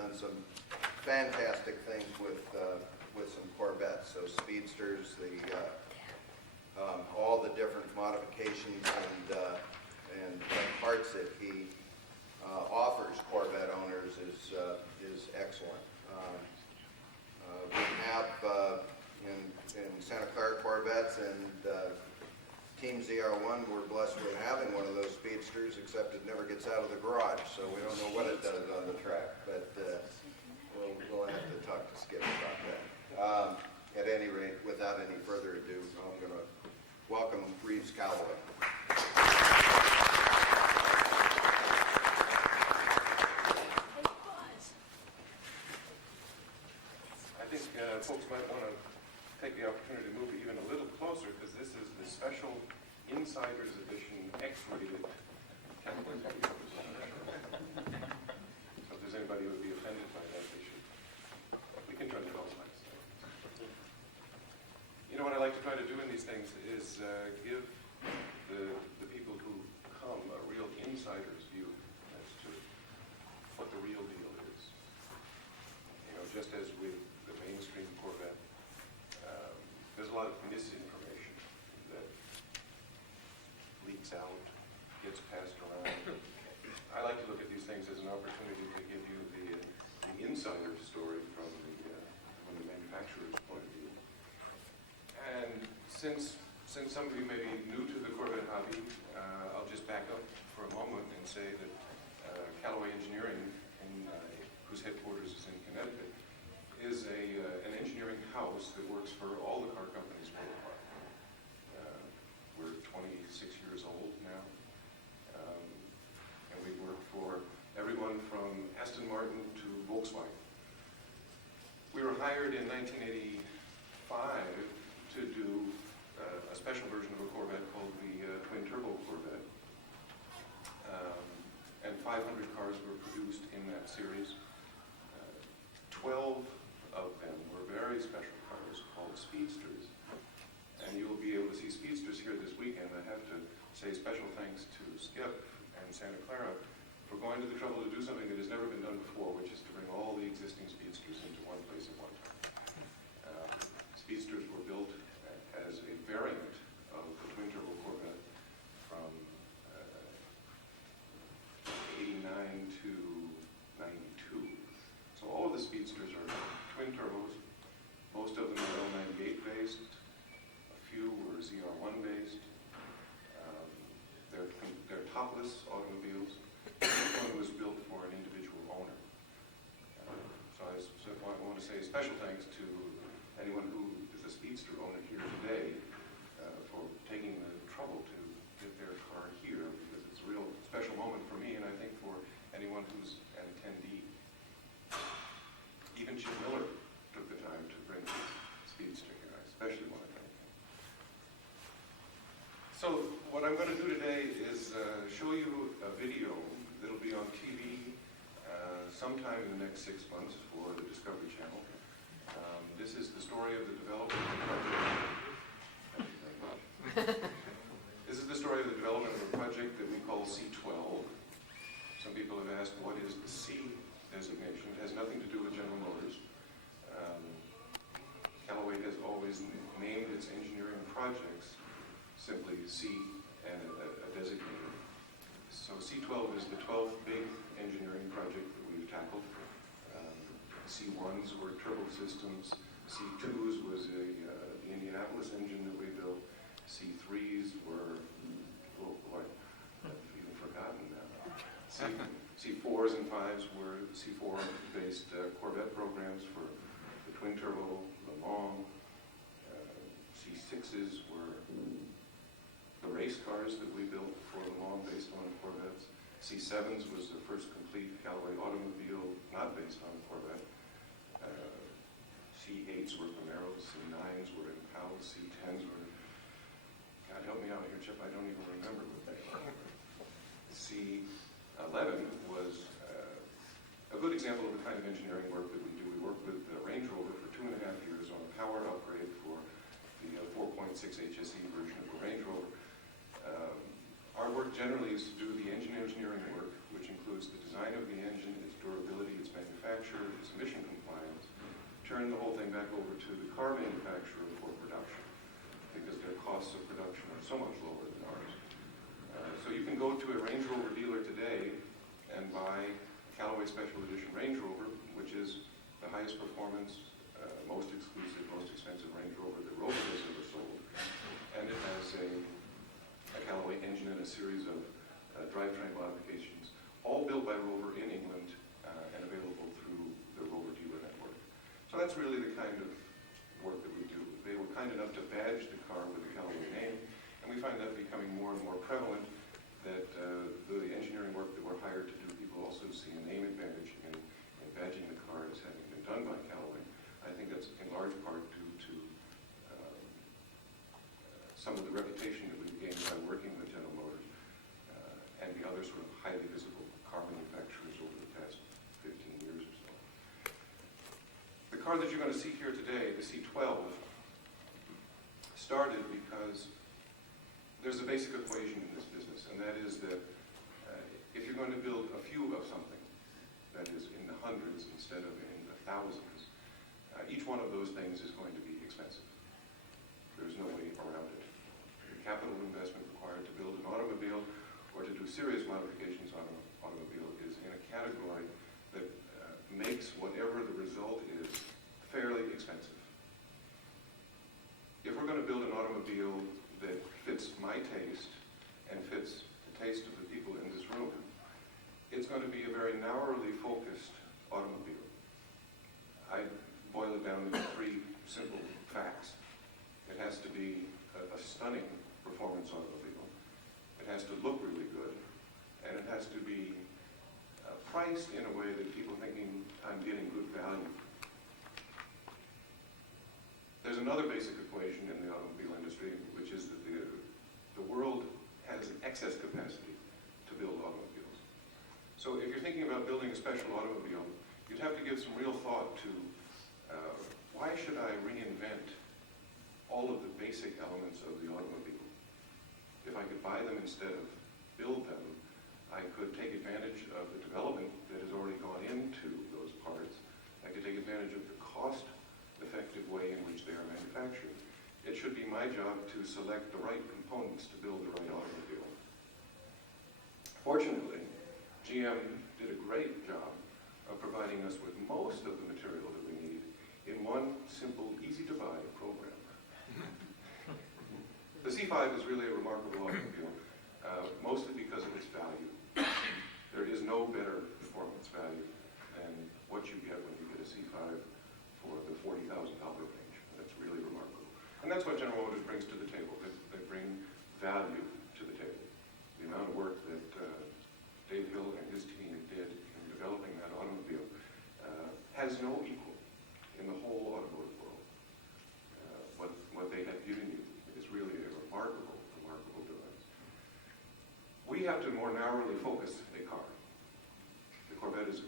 done some fantastic things with some Corvettes. So speedsters, all the different modifications and parts that he offers Corvette owners is excellent. We have in Santa Clara Corvettes and Team ZR1, we're blessed with having one of those speedsters, except it never gets out of the garage, so we don't know what it does on the track, but we'll have to talk to Skip about that. At any rate, without any further ado, I'm going to welcome Reeves Callaway. I think folks might want to take the opportunity to move even a little closer, because this is the special Insider's Edition X-rated Callaway speedsters. So if there's anybody who would be offended by that, we can try to tell them. You know, what I like to try to do in these things is give the people who come a real insider's view as to what the real deal is. You know, just as with the mainstream Corvette, there's a lot of misinformation that leaks out, gets passed around. I like to look at these things as an opportunity to give you the insider story from the manufacturer's point of view. And since some of you may be new to the Corvette hobby, I'll just back up for a moment and say that Callaway Engineering, whose headquarters is in Connecticut, is an engineering house that works for all the car companies worldwide. We're 26 years old now, and we work for everyone from Aston Martin to Volkswagen. We were hired in 1985 to do a special version of a Corvette called the twin-turbo Corvette, and 500 cars were produced in that series. 12 of them were very special cars called speedsters, and you'll be able to see speedsters here this weekend. I have to say special thanks to Skip and Santa Clara for going to the trouble to do something that has never been done before, which is to bring all the existing speedsters into one place at one time. Speedsters were built as a variant of the twin-turbo Corvette from 89 to 92. So all of the speedsters are twin turbos. Most of them are L98 based. A few were ZR1 based. They're topless automobiles. Each one was built for an individual owner. So I want to say special thanks to anyone who is a speedster owner here today for taking the trouble to get their car here, because it's a real special moment for me, and I think for anyone who's an attendee. Even Chip Miller took the time to bring his speedster here. I especially want to thank him. So what I'm going to do today is show you a video that'll be on TV sometime in the next 6 months for the Discovery Channel. This is the story of the development of a project. Thank you very much. This is the story of the development of a project that we call C12. Some people have asked, what is the C designation? It has nothing to do with General Motors. Callaway has always named its engineering projects simply C and a designator. So C12 is the 12th big engineering project that we've tackled. C1s were turbo systems. C2s was the Indianapolis engine that we built. C3s were, oh boy, I've even forgotten now. C4s and 5s were C4-based Corvette programs for the twin-turbo Le Mans. C6s were the race cars that we built for Le Mans based on Corvettes. C7s was the first complete Callaway automobile not based on a Corvette. C8s were Camaros, C9s were Impalas, C10s were, God help me out here, Chip, I don't even remember what they were. C11 was a good example of the kind of engineering work that we do. We worked with Range Rover for 2.5 years on a power upgrade for the 4.6 HSE version of the Range Rover. Our work generally is to do the engine engineering work, which includes the design of the engine, its durability, its manufacturing, manufacturer is emission compliant, turn the whole thing back over to the car manufacturer for production, because their costs of production are so much lower than ours. So you can go to a Range Rover dealer today and buy a Callaway Special Edition Range Rover, which is the highest performance, most exclusive, most expensive Range Rover that Rover has ever sold. And it has a Callaway engine and a series of drivetrain modifications, all built by Rover in England and available through the Rover dealer network. So that's really the kind of work that we do. They were kind enough to badge the car with the Callaway name, and we find that becoming more and more prevalent, that the engineering work that we're hired to do, people also see a name advantage in badging the car as having been done by Callaway. I think that's in large part due to some of the reputation that we've gained by working with General Motors and the other sort of highly visible car manufacturers over the past 15 years or so. The car that you're going to see here today, the C12, started because there's a basic equation in this business, and that is that if you're going to build a few of something, that is in the hundreds instead of in the thousands, each one of those things is going to be expensive. There's no way around it. The capital investment required to build an automobile or to do serious modifications on an automobile is in a category that makes whatever the result is fairly expensive. If we're going to build an automobile that fits my taste and fits the taste of the people in this room, it's going to be a very narrowly focused automobile. I boil it down into three simple facts. It has to be a stunning performance automobile. It has to look really good, and it has to be priced in a way that people thinking I'm getting good value. There's another basic equation in the automobile industry, which is that the world has an excess capacity to build automobiles. So if you're thinking about building a special automobile, you'd have to give some real thought to why should I reinvent all of the basic elements of the automobile? If I could buy them instead of build them, I could take advantage of the development that has already gone into those parts. I could take advantage of the cost-effective way in which they are manufactured. It should be my job to select the right components to build the right automobile. Fortunately, GM did a great job of providing us with most of the material that we need in one simple, easy-to-buy program. The C5 is really a remarkable automobile, mostly because of its value. There is no better performance value than what you get when you get a C5 for the $40,000 range. That's really remarkable. And that's what General Motors brings to the table. They bring value to the table. The amount of work that Dave Hill and his team did in developing that automobile has no equal in the whole automotive world. What they have given you is really a remarkable device. We have to more narrowly focus a car. The Corvette's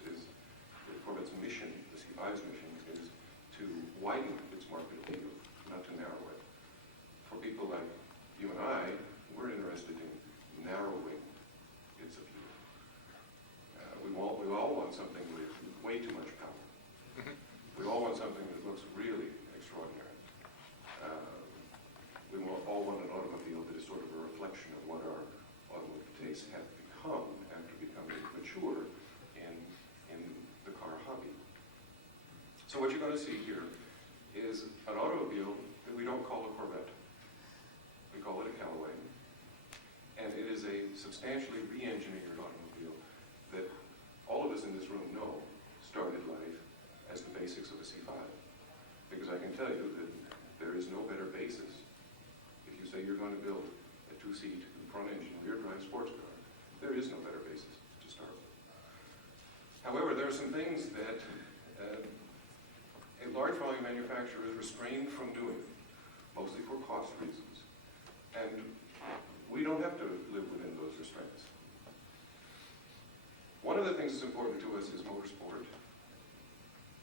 mission, the C5's mission, is to widen its market appeal, not to narrow it. For people like you and I, we're interested in narrowing its appeal. We all want something with way too much power. We all want something that looks really extraordinary. We all want an automobile that is sort of a reflection of what our automotive tastes have become after becoming mature in the car hobby. So what you're going to see here is an automobile that we don't call a Corvette. We call it a Callaway. And it is a substantially re-engineered automobile that all of us in this room know started life as the basics of a C5. Because I can tell you that there is no better basis. If you say you're going to build a two-seat, front-engine, rear-drive sports car, there is no better basis to start with. However, there are some things that a large volume manufacturer is restrained from doing, mostly for cost reasons. And we don't have to live within those restraints. One of the things that's important to us is motorsport.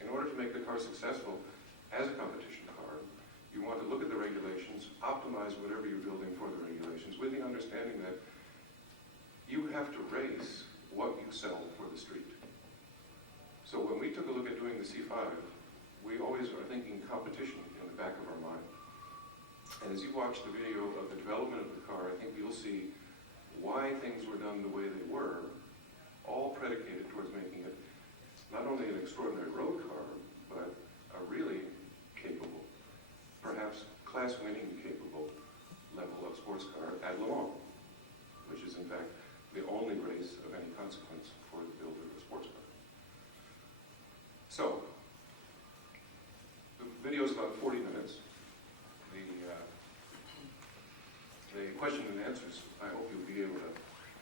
In order to make the car successful as a competition car, you want to look at the regulations, optimize whatever you're building for the regulations, with the understanding that you have to race what you sell for the street. So when we took a look at doing the C5, we always are thinking competition in the back of our mind. And as you watch the video of the development of the car, I think you'll see why things were done the way they were, all predicated towards making it not only an extraordinary road car, but a really capable, perhaps class-winning capable level of sports car at Le Mans, which is in fact the only race of any consequence for the builder of a sports car. So, the video is about 40 minutes. The question and answers, I hope you'll be able to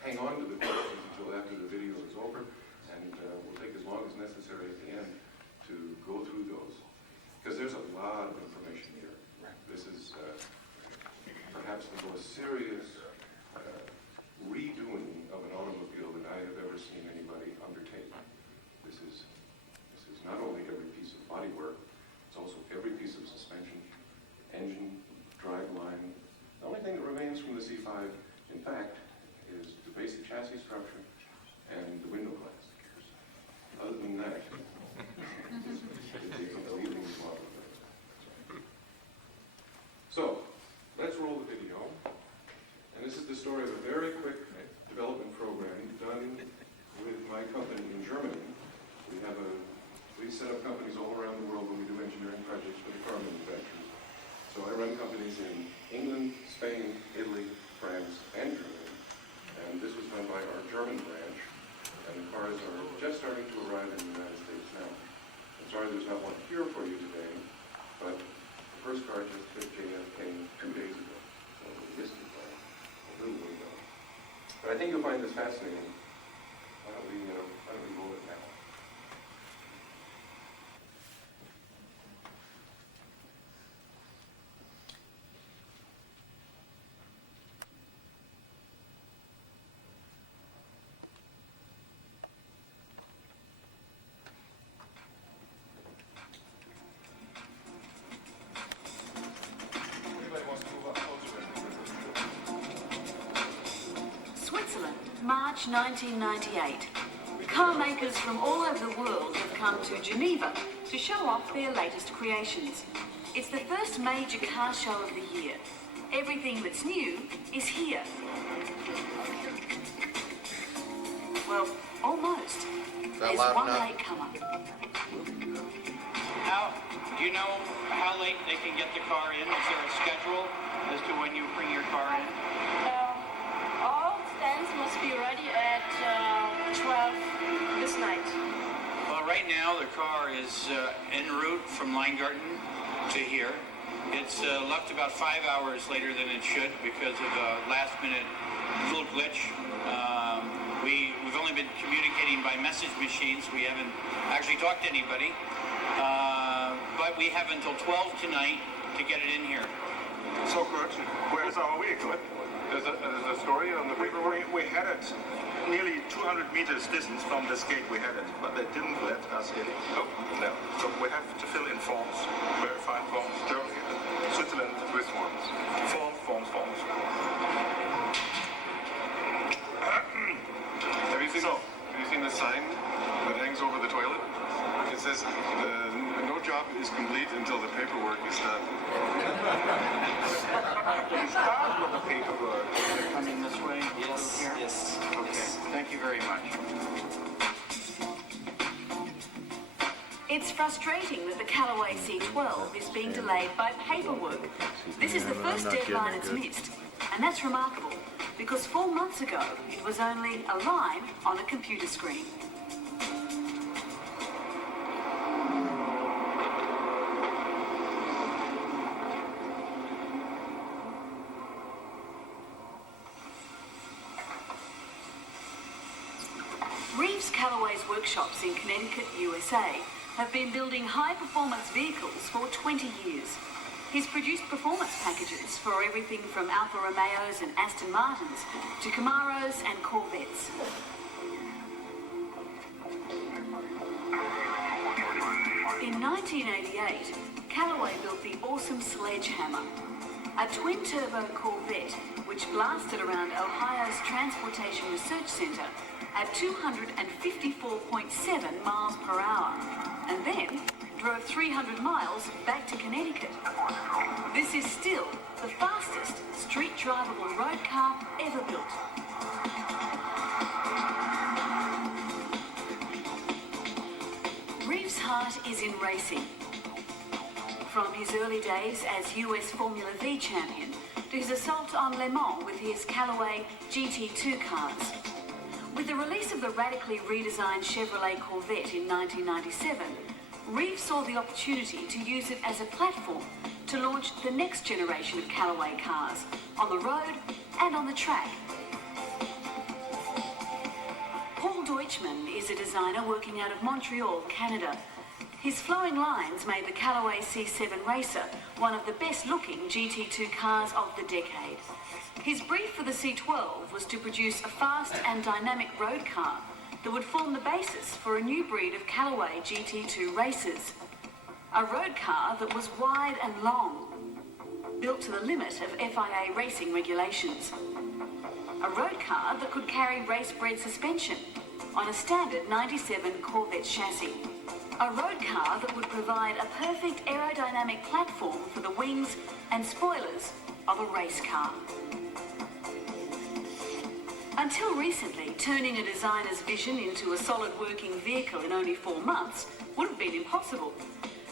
hang on to the questions until after the video is over, and we'll take as long as necessary at the end to go through those. Because there's a lot of information here. This is perhaps the most serious redoing of an automobile that I have ever seen anybody undertake. This is not only every piece of bodywork, it's also every piece of suspension, engine, driveline. The only thing that remains from the C5, in fact, is the basic chassis structure and the window glass. Other than that, it's a completely new model. So, let's roll the video. And this is the story of a very quick development program done with my company in Germany. We set up companies all around the world when we do engineering projects for the car manufacturers. So I run companies in England, Spain, Italy, France, and Germany. And this was done by our German branch. And the cars are just starting to arrive in the United States now. I'm sorry there's not one here for you today, but the first car just hit JFK 2 days ago. So we missed it by a little way ago. But I think you'll find this fascinating. Why don't we roll it now? Switzerland, March 1998. Car makers from all over the world have come to Geneva to show off their latest creations. It's the first major car show of the year. Everything that's new is here. Well, almost. There's one latecomer. Do you know how late they can get the car in? Is there a schedule as to when you bring your car in? All stands must be ready at 12 this night. Well, right now the car is en route from Weingarten to here. It's left about 5 hours later than it should because of a last-minute little glitch. We've only been communicating by message machines. We haven't actually talked to anybody. But we have until 12 tonight to get it in here. So good. Where's our vehicle? There's a story on the paperwork. We had it nearly 200 meters distance from this gate. We had it, but they didn't let us in. Oh, No. So we have to fill in forms, verify forms. Germany, Switzerland, Swiss forms. Forms. Have you seen the sign that hangs over the toilet? It says, no job is complete until the paperwork is done. We start with the paperwork. They're coming this way? Yes, Here? yes. Okay, thank you very much. It's frustrating that the Callaway C12 is being delayed by paperwork. This is the first deadline it's missed. And that's remarkable, because 4 months ago, it was only a line on a computer screen. Reeves Callaway's workshops in Connecticut, USA, have been building high-performance vehicles for 20 years. He's produced performance packages for everything from Alfa Romeos and Aston Martins to Camaros and Corvettes. In 1988, Callaway built the awesome Sledgehammer, a twin-turbo Corvette which which blasted around Ohio's Transportation Research Center at 254.7 miles per hour, and then drove 300 miles back to Connecticut. This is still the fastest street drivable road car ever built. Reeves' heart is in racing. From his early days as US Formula V champion to his assault on Le Mans with his Callaway GT2 cars. With the release of the radically redesigned Chevrolet Corvette in 1997, Reeves saw the opportunity to use it as a platform to launch the next generation of Callaway cars on the road and on the track. Paul Deutschmann is a designer working out of Montreal, Canada. His flowing lines made the Callaway C7 Racer one of the best-looking GT2 cars of the decade. His brief for the C12 was to produce a fast and dynamic road car that would form the basis for a new breed of Callaway GT2 racers. A road car that was wide and long, built to the limit of FIA racing regulations. A road car that could carry race-bred suspension on a standard 97 Corvette chassis. A road car that would provide a perfect aerodynamic platform for the wings and spoilers of a race car. Until recently, turning a designer's vision into a solid working vehicle in only 4 months would have been impossible.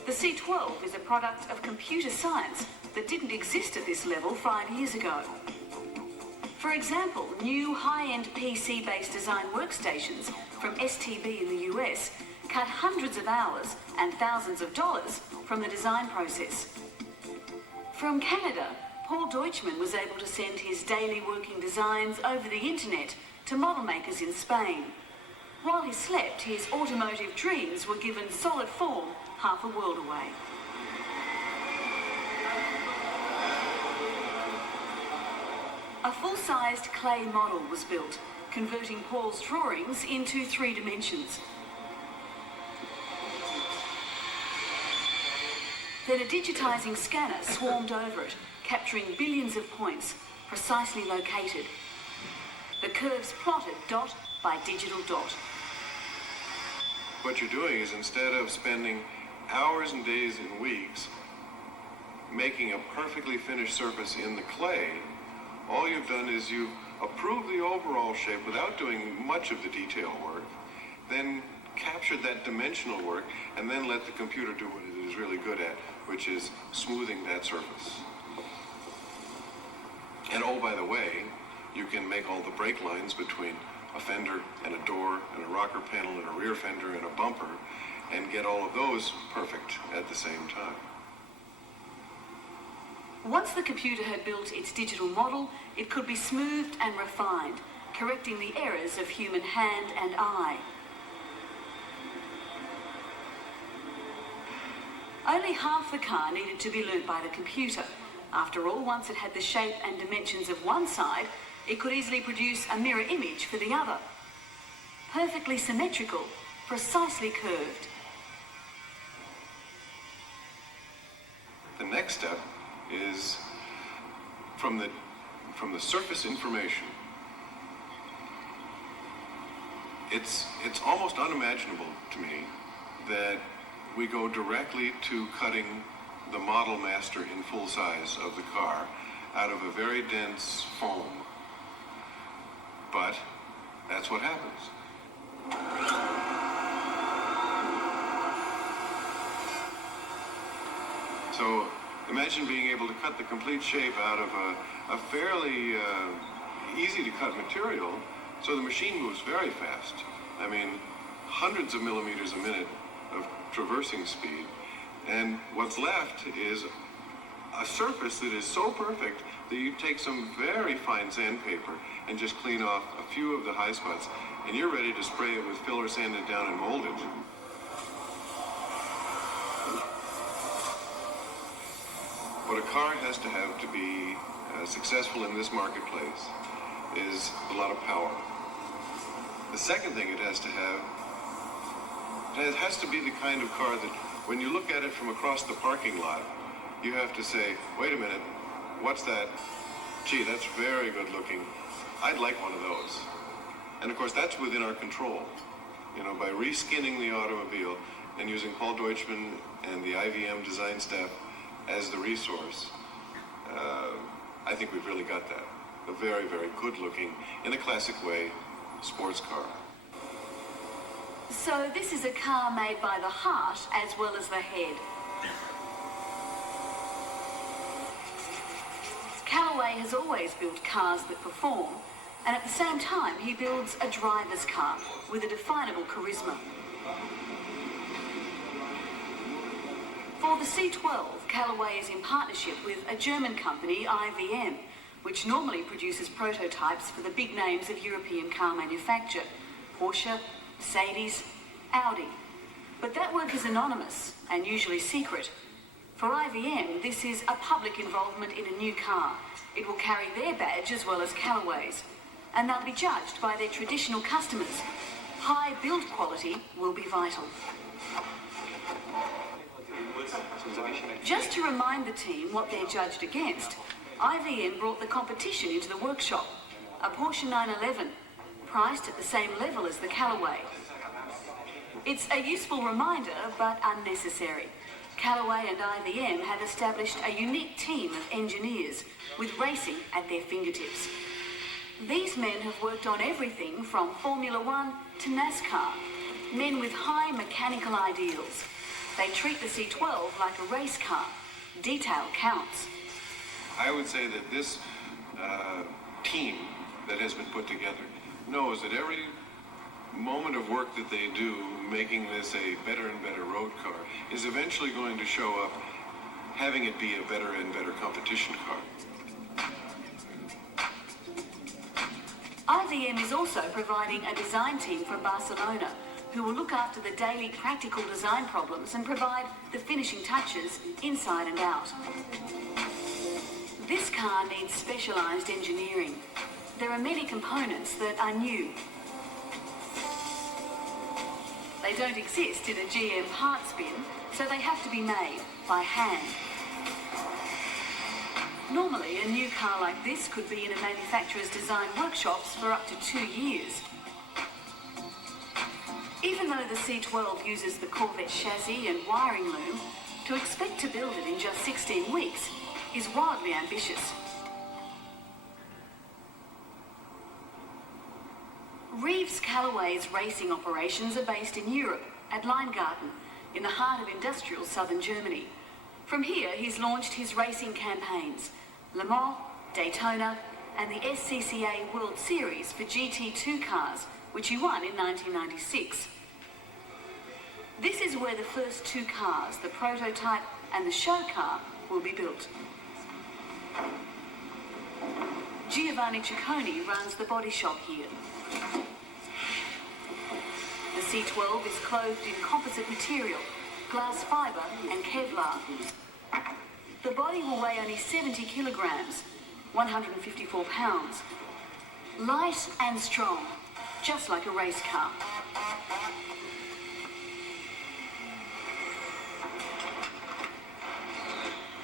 The C12 is a product of computer science that didn't exist at this level 5 years ago. For example, new high-end PC-based design workstations from STB in the US cut hundreds of hours and thousands of dollars from the design process. From Canada, Paul Deutschmann was able to send his daily working designs over the internet to model makers in Spain. While he slept, his automotive dreams were given solid form half a world away. A full-sized clay model was built, converting Paul's drawings into 3 dimensions. Then a digitising scanner swarmed over it, capturing billions of points, precisely located. The curves plotted dot by digital dot. What you're doing is, instead of spending hours and days and weeks making a perfectly finished surface in the clay, all you've done is you've approved the overall shape without doing much of the detail work, then captured that dimensional work, and then let the computer do what it is really good at, which is smoothing that surface. And oh, by the way, you can make all the brake lines between a fender and a door and a rocker panel and a rear fender and a bumper, and get all of those perfect at the same time. Once the computer had built its digital model, it could be smoothed and refined, correcting the errors of human hand and eye. Only half the car needed to be learnt by the computer. After all, once it had the shape and dimensions of one side, it could easily produce a mirror image for the other. Perfectly symmetrical, precisely curved. The next step is from the surface information. It's almost unimaginable to me that we go directly to cutting the model master in full size of the car out of a very dense foam. But that's what happens. So imagine being able to cut the complete shape out of a fairly easy to cut material, so the machine moves very fast. I mean, hundreds of millimeters a minute of traversing speed. And what's left is a surface that is so perfect that you take some very fine sandpaper and just clean off a few of the high spots, and you're ready to spray it with filler, sand it down, and mold it. What a car has to have to be successful in this marketplace is a lot of power. The second thing it has to have, it has to be the kind of car that when you look at it from across the parking lot, you have to say, wait a minute, what's that? gee, that's very good looking. I'd like one of those. And of course, that's within our control. You know, by reskinning the automobile and using Paul Deutschman and the IVM design staff as the resource, I think we've really got that. A very, very good looking, in a classic way, sports car. So this is a car made by the heart as well as the head. Callaway has always built cars that perform, and at the same time he builds a driver's car with a definable charisma. For the C12, Callaway is in partnership with a German company, IVM, which normally produces prototypes for the big names of European car manufacture, Porsche, Mercedes, Audi. But that work is anonymous and usually secret. For IVM, this is a public involvement in a new car. It will carry their badge as well as Callaway's, and they'll be judged by their traditional customers. High build quality will be vital. Just to remind the team what they're judged against, IVM brought the competition into the workshop, a Porsche 911, priced at the same level as the Callaway. It's a useful reminder, but unnecessary. Callaway and IVM have established a unique team of engineers with racing at their fingertips. These men have worked on everything from Formula One to NASCAR, men with high mechanical ideals. They treat the C12 like a race car. Detail counts. I would say that this team that has been put together knows that every moment of work that they do making this a better and better road car is eventually going to show up having it be a better and better competition car. IVM is also providing a design team from Barcelona who will look after the daily practical design problems and provide the finishing touches inside and out. This car needs specialised engineering. There are many components that are new. They don't exist in a GM parts bin, so they have to be made by hand. Normally, a new car like this could be in a manufacturer's design workshops for up to 2 years. Even though the C12 uses the Corvette chassis and wiring loom, to expect to build it in just 16 weeks is wildly ambitious. Reeves Callaway's racing operations are based in Europe, at Leingarten, in the heart of industrial southern Germany. From here, he's launched his racing campaigns, Le Mans, Daytona, and the SCCA World Series for GT2 cars, which he won in 1996. This is where the first two cars, the prototype and the show car, will be built. Giovanni Ciccone runs the body shop here. The C12 is clothed in composite material, glass fibre and Kevlar. The body will weigh only 70 kilograms, 154 pounds. Light and strong, just like a race car.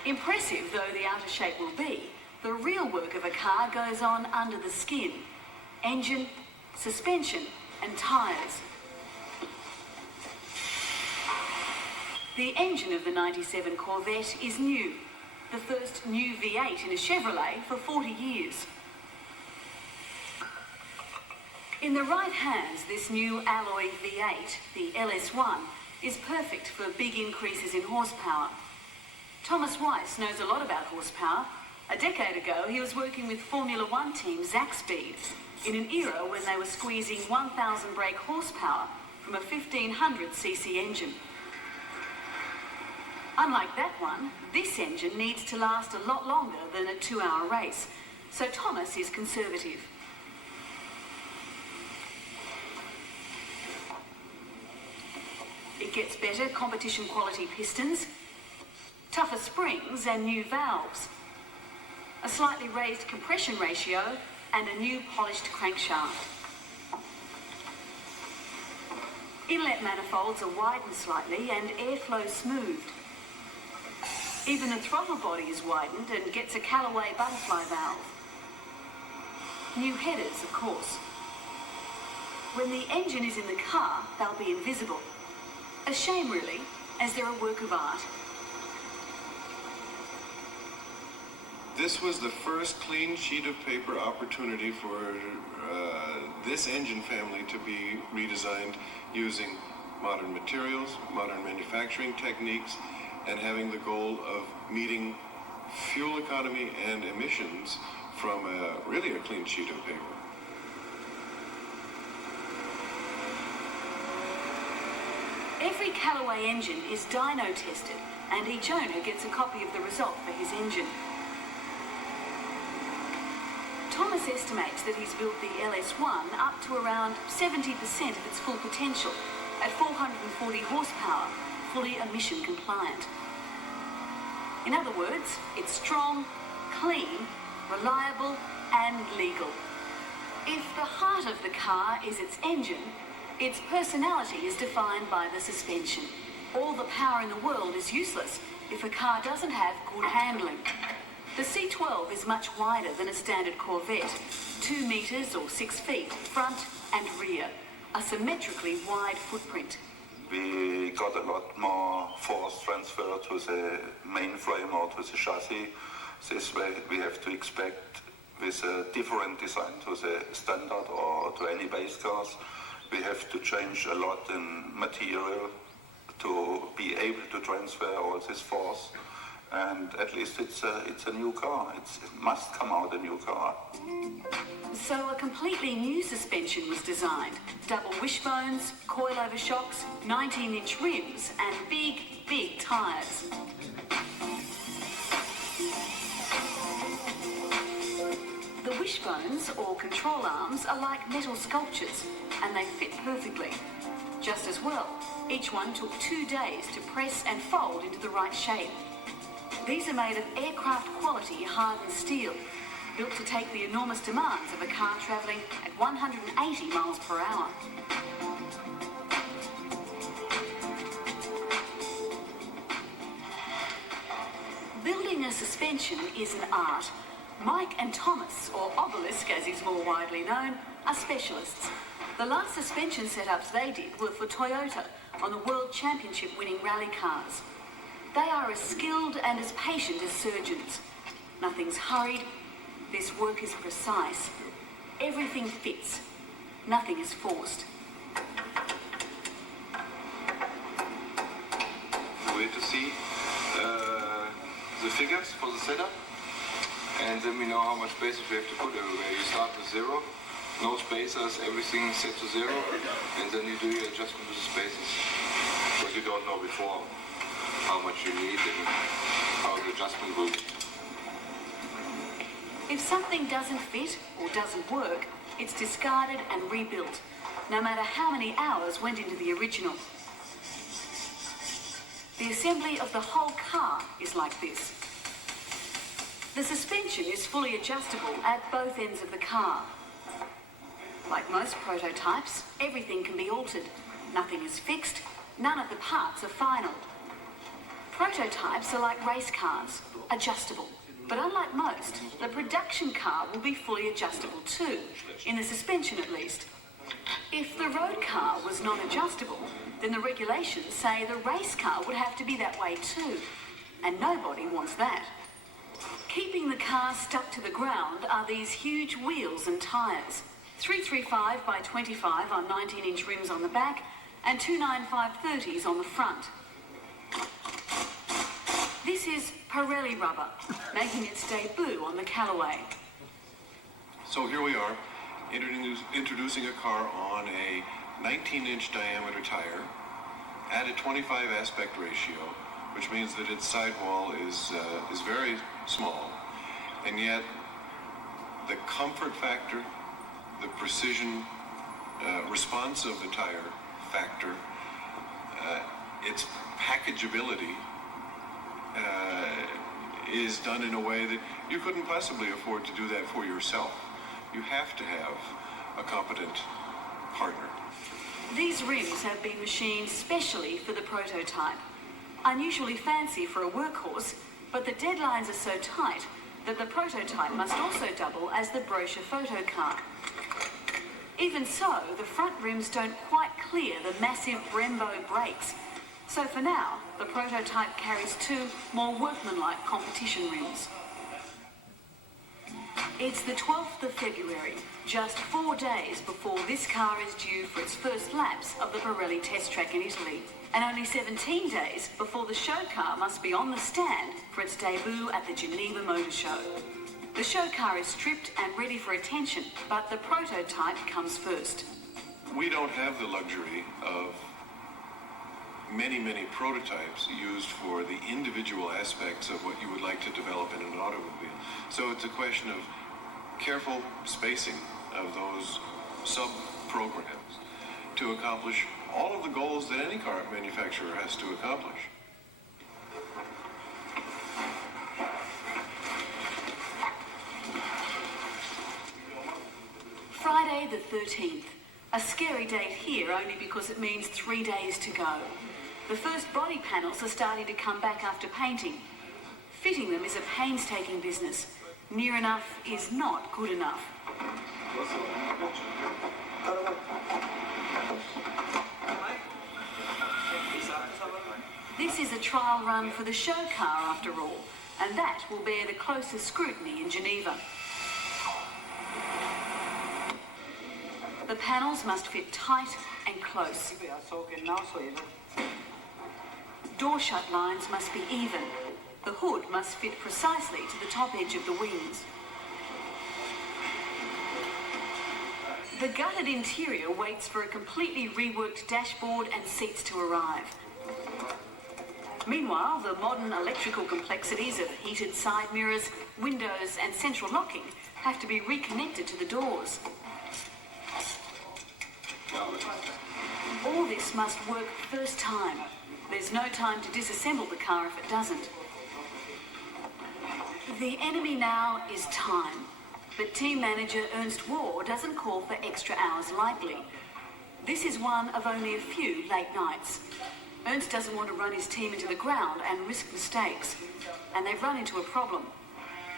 Impressive though the outer shape will be, the real work of a car goes on under the skin. Engine, suspension and tyres. The engine of the 97 Corvette is new, the first new V8 in a Chevrolet for 40 years. In the right hands, this new alloy V8, the LS1, is perfect for big increases in horsepower. Thomas Weiss knows a lot about horsepower. A decade ago, he was working with Formula One team Zaxpeed in an era when they were squeezing 1,000 brake horsepower from a 1,500cc engine. Unlike that one, this engine needs to last a lot longer than a 2-hour race, so Thomas is conservative. It gets better competition quality pistons, tougher springs and new valves, a slightly raised compression ratio and a new polished crankshaft. Inlet manifolds are widened slightly and airflow smoothed. Even the throttle body is widened and gets a Callaway butterfly valve. New headers, of course. When the engine is in the car, they'll be invisible. A shame, really, as they're a work of art. This was the first clean sheet of paper opportunity for this engine family to be redesigned using modern materials, modern manufacturing techniques, and having the goal of meeting fuel economy and emissions from really a clean sheet of paper. Every Callaway engine is dyno tested, and each owner gets a copy of the result for his engine. Thomas estimates that he's built the LS1 up to around 70% of its full potential at 440 horsepower, fully emission compliant. In other words, it's strong, clean, reliable and legal. If the heart of the car is its engine, its personality is defined by the suspension. All the power in the world is useless if a car doesn't have good handling. The C12 is much wider than a standard Corvette, 2 metres or 6 feet, front and rear, a symmetrically wide footprint. We got a lot more force transfer to the main frame or to the chassis. This way we have to expect with a different design to the standard or to any base cars. We have to change a lot in material to be able to transfer all this force. And at least it's a new car. It must come out a new car. So a completely new suspension was designed. Double wishbones, coilover shocks, 19-inch rims and big, big tyres. The wishbones, or control arms, are like metal sculptures, and they fit perfectly. Just as well, each one took 2 days to press and fold into the right shape. These are made of aircraft-quality hardened steel, built to take the enormous demands of a car travelling at 180 miles per hour. Building a suspension is an art. Mike and Thomas, or Obelisk as he's more widely known, are specialists. The last suspension setups they did were for Toyota on the World Championship winning rally cars. They are as skilled and as patient as surgeons. Nothing's hurried. This work is precise. Everything fits. Nothing is forced. We have to see the figures for the setup, and then we know how much spaces we have to put everywhere. You start with 0, no spacers, everything set to 0, and then you do your adjustment to the spaces. Because you don't know before how much you need and how the adjustment will be. If something doesn't fit or doesn't work, it's discarded and rebuilt, no matter how many hours went into the original. The assembly of the whole car is like this. The suspension is fully adjustable at both ends of the car. Like most prototypes, everything can be altered. Nothing is fixed, none of the parts are final. Prototypes are like race cars, adjustable. But unlike most, the production car will be fully adjustable too, in the suspension at least. If the road car was non-adjustable, then the regulations say the race car would have to be that way too. And nobody wants that. Keeping the car stuck to the ground are these huge wheels and tyres. 335 by 25 on 19-inch rims on the back and 295 30s on the front. This is Pirelli rubber, making its debut on the Callaway. So here we are, introducing a car on a 19-inch diameter tire at a 25 aspect ratio, which means that its sidewall is very small, and yet the comfort factor, the precision response of the tire factor, its packageability is done in a way that you couldn't possibly afford to do that for yourself. You have to have a competent partner. These rims have been machined specially for the prototype. Unusually fancy for a workhorse, but the deadlines are so tight, that the prototype must also double as the brochure photo car. Even so, the front rims don't quite clear the massive Brembo brakes. So for now, the prototype carries two more workmanlike competition rims. It's the 12th of February, just 4 days before this car is due for its first laps of the Pirelli test track in Italy, and only 17 days before the show car must be on the stand for its debut at the Geneva Motor Show. The show car is stripped and ready for attention, but the prototype comes first. We don't have the luxury of many prototypes used for the individual aspects of what you would like to develop in an automobile. So it's a question of careful spacing of those sub-programs to accomplish all of the goals that any car manufacturer has to accomplish. Friday the 13th. A scary date here only because it means 3 days to go. The first body panels are starting to come back after painting. Fitting them is a painstaking business. Near enough is not good enough. This is a trial run for the show car after all, and that will bear the closest scrutiny in Geneva. The panels must fit tight and close. Door shut lines must be even. The hood must fit precisely to the top edge of the wings. The gutted interior waits for a completely reworked dashboard and seats to arrive. Meanwhile, the modern electrical complexities of heated side mirrors, windows and central locking have to be reconnected to the doors. All this must work first time. There's no time to disassemble the car if it doesn't. The enemy now is time. But team manager Ernst Wahr doesn't call for extra hours lightly. This is one of only a few late nights. Ernst doesn't want to run his team into the ground and risk mistakes. And they've run into a problem.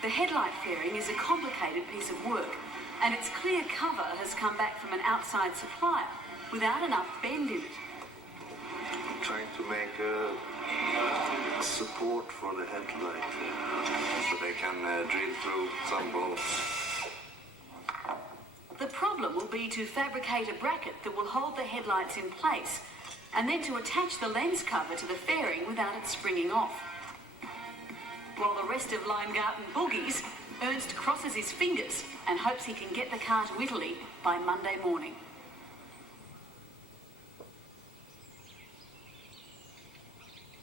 The headlight fairing is a complicated piece of work, and its clear cover has come back from an outside supplier without enough bend in it. Trying to make support for the headlight so they can drill through some bolts. The problem will be to fabricate a bracket that will hold the headlights in place, and then to attach the lens cover to the fairing without it springing off. While the rest of Leingarten boogies, Ernst crosses his fingers and hopes he can get the car to Italy by Monday morning.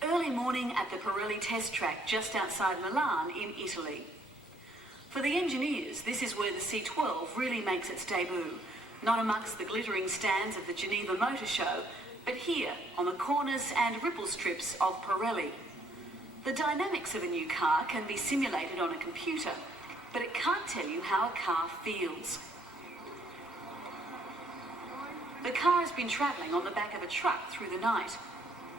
Early morning at the Pirelli test track just outside Milan in Italy. For the engineers, this is where the C12 really makes its debut, not amongst the glittering stands of the Geneva Motor Show, but here on the corners and ripple strips of Pirelli. The dynamics of a new car can be simulated on a computer, but it can't tell you how a car feels. The car has been travelling on the back of a truck through the night.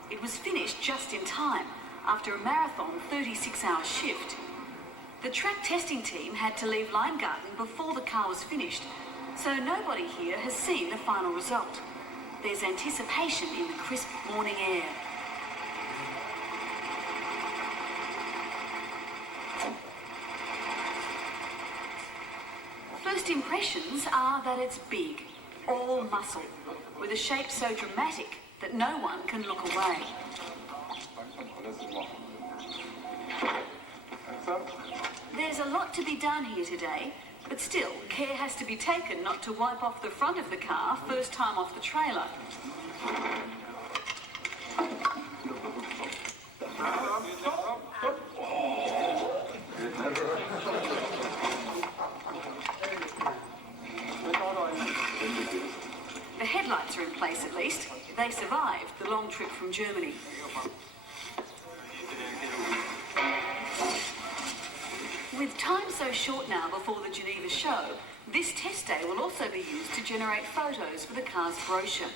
It was finished just in time, after a marathon 36-hour shift. The track testing team had to leave Leingarten before the car was finished, so nobody here has seen the final result. There's anticipation in the crisp morning air. First impressions are that it's big, all muscle, with a shape so dramatic that no one can look away. There's a lot to be done here today, but still, care has to be taken not to wipe off the front of the car first time off the trailer. The headlights are in place at least. They survived the long trip from Germany. With time so short now before the Geneva show, this test day will also be used to generate photos for the car's brochure.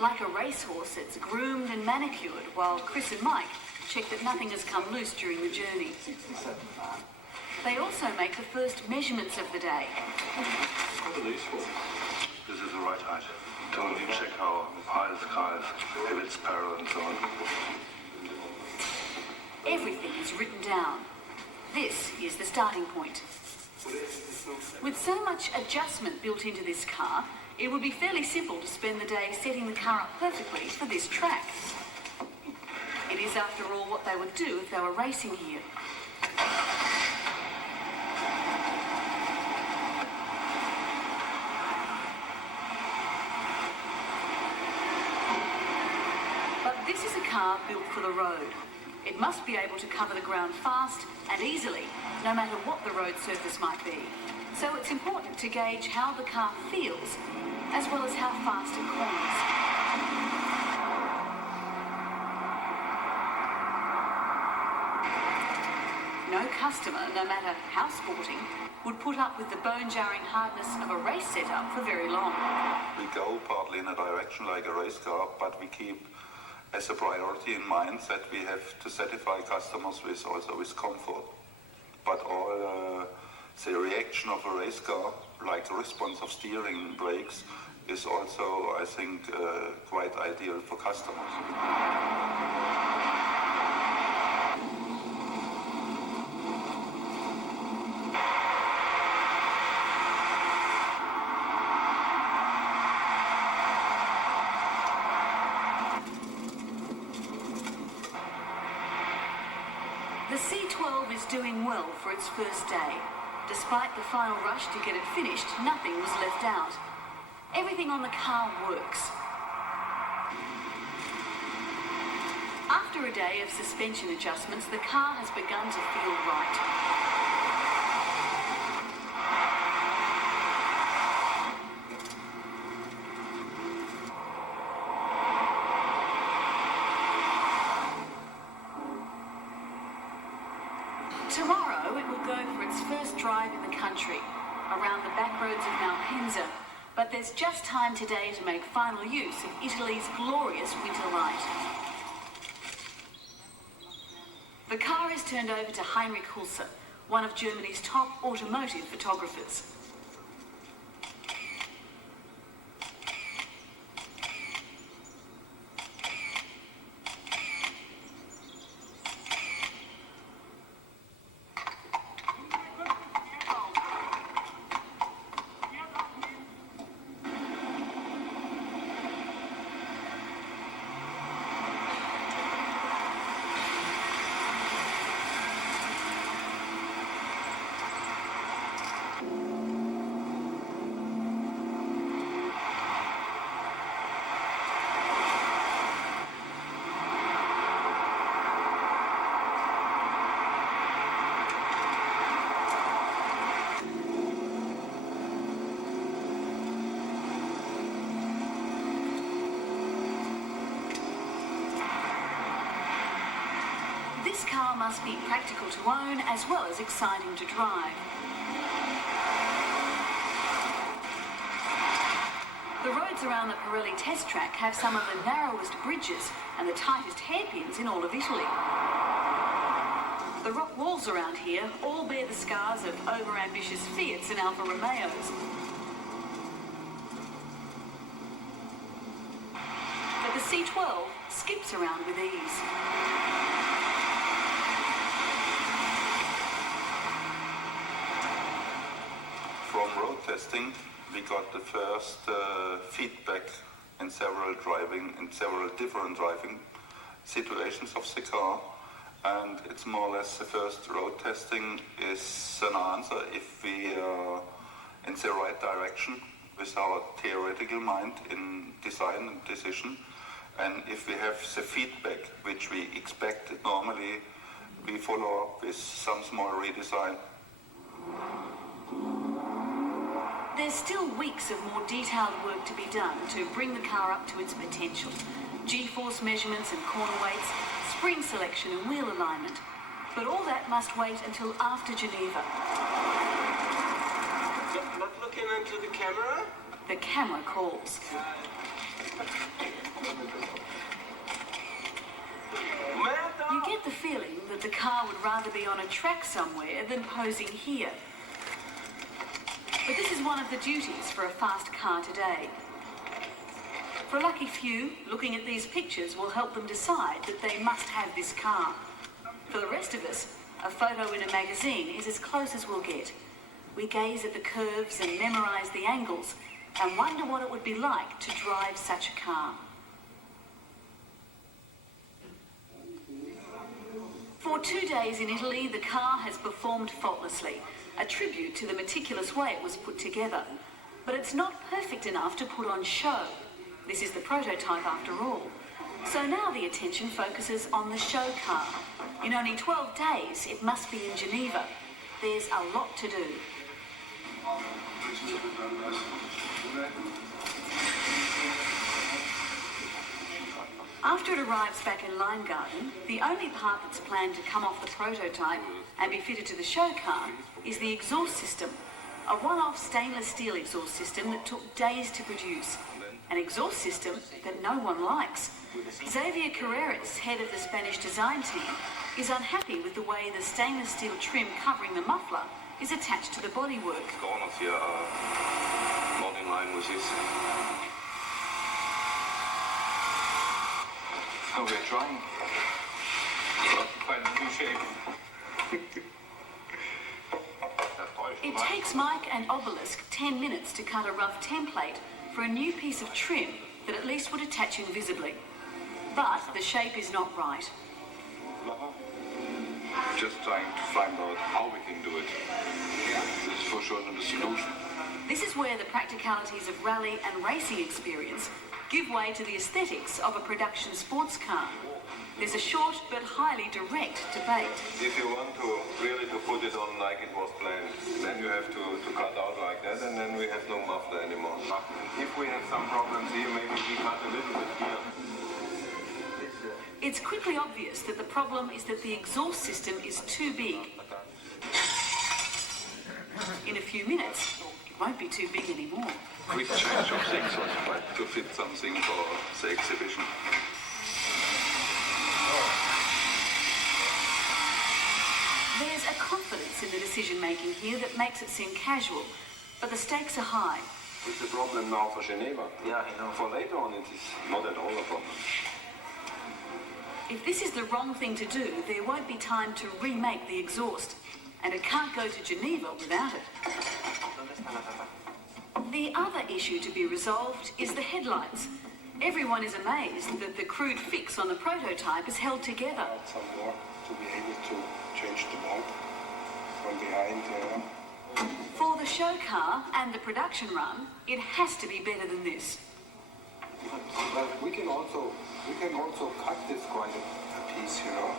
Like a racehorse, it's groomed and manicured, while Chris and Mike check that nothing has come loose during the journey. They also make the first measurements of the day. What are these for? This is the right height. To check how high the car is, if it's parallel and so on. Everything is written down. This is the starting point. With so much adjustment built into this car, it would be fairly simple to spend the day setting the car up perfectly for this track. It is, after all, what they would do if they were racing here. But this is a car built for the road. It must be able to cover the ground fast and easily, no matter what the road surface might be. So it's important to gauge how the car feels, as well as how fast it corners. No customer, no matter how sporting, would put up with the bone-jarring hardness of a race setup for very long. We go partly in a direction like a race car, but we keep as a priority in mind that we have to satisfy customers with also with comfort. But all the reaction of a race car, like the response of steering and brakes, is also, I think, quite ideal for customers. The C12 is doing well for its first day. Despite the final rush to get it finished, nothing was left out. Everything on the car works. After a day of suspension adjustments, the car has begun to feel right. Tomorrow it will go for its first drive in the country, around the back roads of Malpensa, but there's just time today to make final use of Italy's glorious winter light. The car is turned over to Heinrich Hulse, one of Germany's top automotive photographers. This car must be practical to own as well as exciting to drive. The roads around the Pirelli test track have some of the narrowest bridges and the tightest hairpins in all of Italy. The rock walls around here all bear the scars of over-ambitious Fiats and Alfa Romeos. But the C12 skips around with ease. From road testing, we got the first feedback in several different driving situations of the car, and it's more or less the first road testing is an answer if we are in the right direction with our theoretical mind in design and decision, and if we have the feedback which we expected normally, we follow up with some small redesign. There's still weeks of more detailed work to be done to bring the car up to its potential. G-force measurements and corner weights, spring selection and wheel alignment. But all that must wait until after Geneva. Not looking into the camera? The camera calls. You get the feeling that the car would rather be on a track somewhere than posing here. But this is one of the duties for a fast car today. For a lucky few, looking at these pictures will help them decide that they must have this car. For the rest of us, a photo in a magazine is as close as we'll get. We gaze at the curves and memorise the angles and wonder what it would be like to drive such a car. For 2 days in Italy, the car has performed faultlessly, a tribute to the meticulous way it was put together. But it's not perfect enough to put on show. This is the prototype after all. So now the attention focuses on the show car. In only 12 days, it must be in Geneva. There's a lot to do. After it arrives back in Leingarten, the only part that's planned to come off the prototype and be fitted to the show car is the exhaust system, a one-off stainless steel exhaust system that took days to produce. An exhaust system that no one likes. Xavier Carreras, head of the Spanish design team, is unhappy with the way the stainless steel trim covering the muffler is attached to the bodywork. Corners here are not in line with this. So we're trying to find a new shape. It takes Mike and Obelisk 10 minutes to cut a rough template for a new piece of trim that at least would attach invisibly. But the shape is not right. Just trying to find out how we can do it. This is for sure not a solution. This is where the practicalities of rally and racing experience give way to the aesthetics of a production sports car. There's a short but highly direct debate. If you want to really to put it on like it was planned, then you have to cut out like that, and then we have no muffler anymore. If we have some problems here, maybe we cut a little bit here. It's quickly obvious that the problem is that the exhaust system is too big. In a few minutes, it won't be too big anymore. Quick change of things, to fit something for the exhibition. There's a confidence in the decision-making here that makes it seem casual, but the stakes are high. It's a problem now for Geneva. Yeah, I know. For later on, it is not at all a problem. If this is the wrong thing to do, there won't be time to remake the exhaust, and it can't go to Geneva without it. The other issue to be resolved is the headlights. Everyone is amazed that the crude fix on the prototype is held together. Some more to be able to change the bulb from behind. For the show car and the production run, it has to be better than this. Well, we can also cut this quite a piece, you know.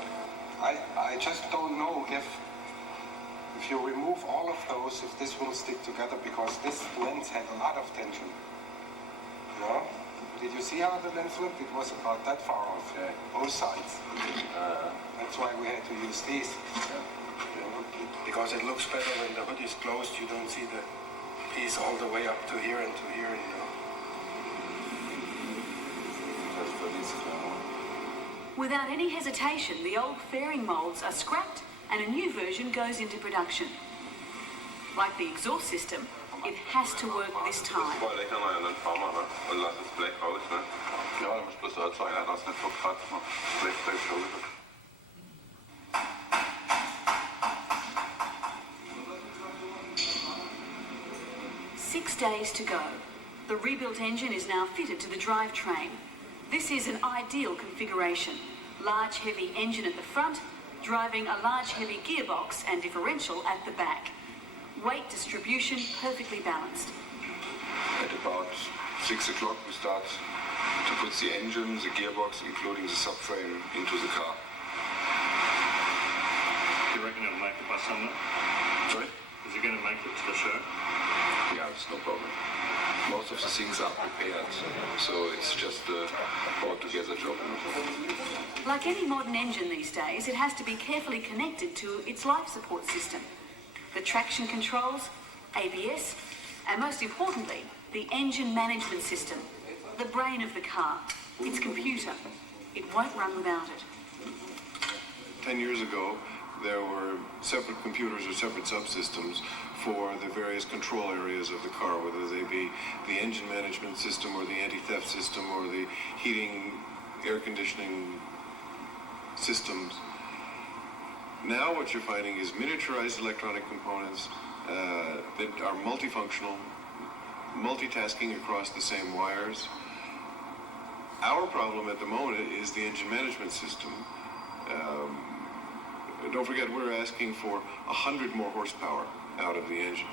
I just don't know if you remove all of those, if this will stick together, because this lens had a lot of tension. You know? Did you see how the lens looked? It was about that far off, both sides. That's why we had to use these. You know, because it looks better when the hood is closed. You don't see the piece all the way up to here and to here, you know. Just for this. Without any hesitation, the old fairing molds are scrapped and a new version goes into production. Like the exhaust system, it has to work this time. Ja, du musst bloß erzeugen, dass es nicht verkratzt wird. Blech bleibt schon wieder. Six days to go. The rebuilt engine is now fitted to the drivetrain. This is an ideal configuration. Large heavy engine at the front, driving a large heavy gearbox and differential at the back. Weight distribution perfectly balanced. At about 6 o'clock we start to put the engine, the gearbox, including the subframe, into the car. Do you reckon it'll make it by Sunday? Sorry? Is it going to make it to the show? Yeah, it's no problem. Most of the things are prepared, so it's just a all-together job. Like any modern engine these days, it has to be carefully connected to its life support system. The traction controls, ABS, and most importantly, the engine management system, the brain of the car, its computer. It won't run without it. 10 10 years ago, there were separate computers or separate subsystems for the various control areas of the car, whether they be the engine management system or the anti-theft system or the heating, air conditioning systems. Now what you're finding is miniaturized electronic components that are multifunctional, multitasking across the same wires. Our problem at the moment is the engine management system. Don't forget, we're asking for 100 more horsepower out of the engine.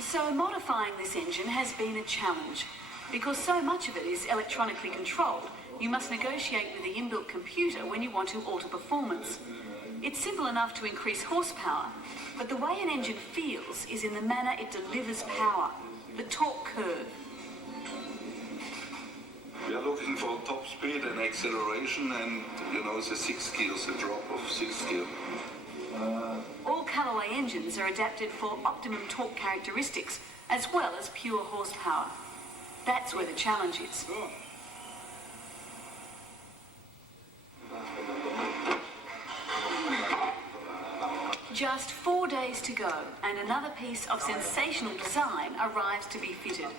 So modifying this engine has been a challenge. Because so much of it is electronically controlled, you must negotiate with the inbuilt computer when you want to alter performance. It's simple enough to increase horsepower, but the way an engine feels is in the manner it delivers power, the torque curve. We are looking for top speed and acceleration and, the 6 gears, the drop of 6 gears. All Callaway engines are adapted for optimum torque characteristics, as well as pure horsepower. That's where the challenge is. Just 4 days to go, and another piece of sensational design arrives to be fitted.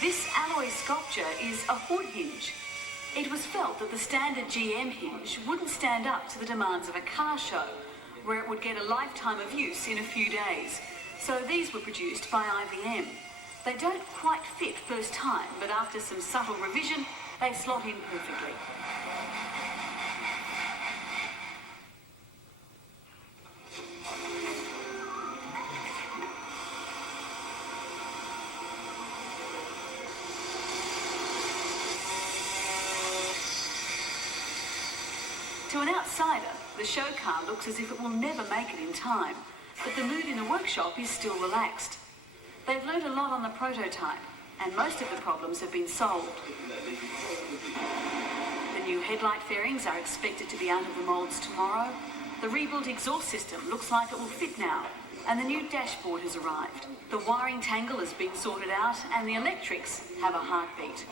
This alloy sculpture is a hood hinge. It was felt that the standard GM hinge wouldn't stand up to the demands of a car show, where it would get a lifetime of use in a few days. So these were produced by IBM. They don't quite fit first time, but after some subtle revision, they slot in perfectly. To an outsider, the show car looks as if it will never make it in time, but the mood in the workshop is still relaxed. They've learned a lot on the prototype, and most of the problems have been solved. The new headlight fairings are expected to be out of the moulds tomorrow. The rebuilt exhaust system looks like it will fit now, and the new dashboard has arrived. The wiring tangle has been sorted out, and the electrics have a heartbeat.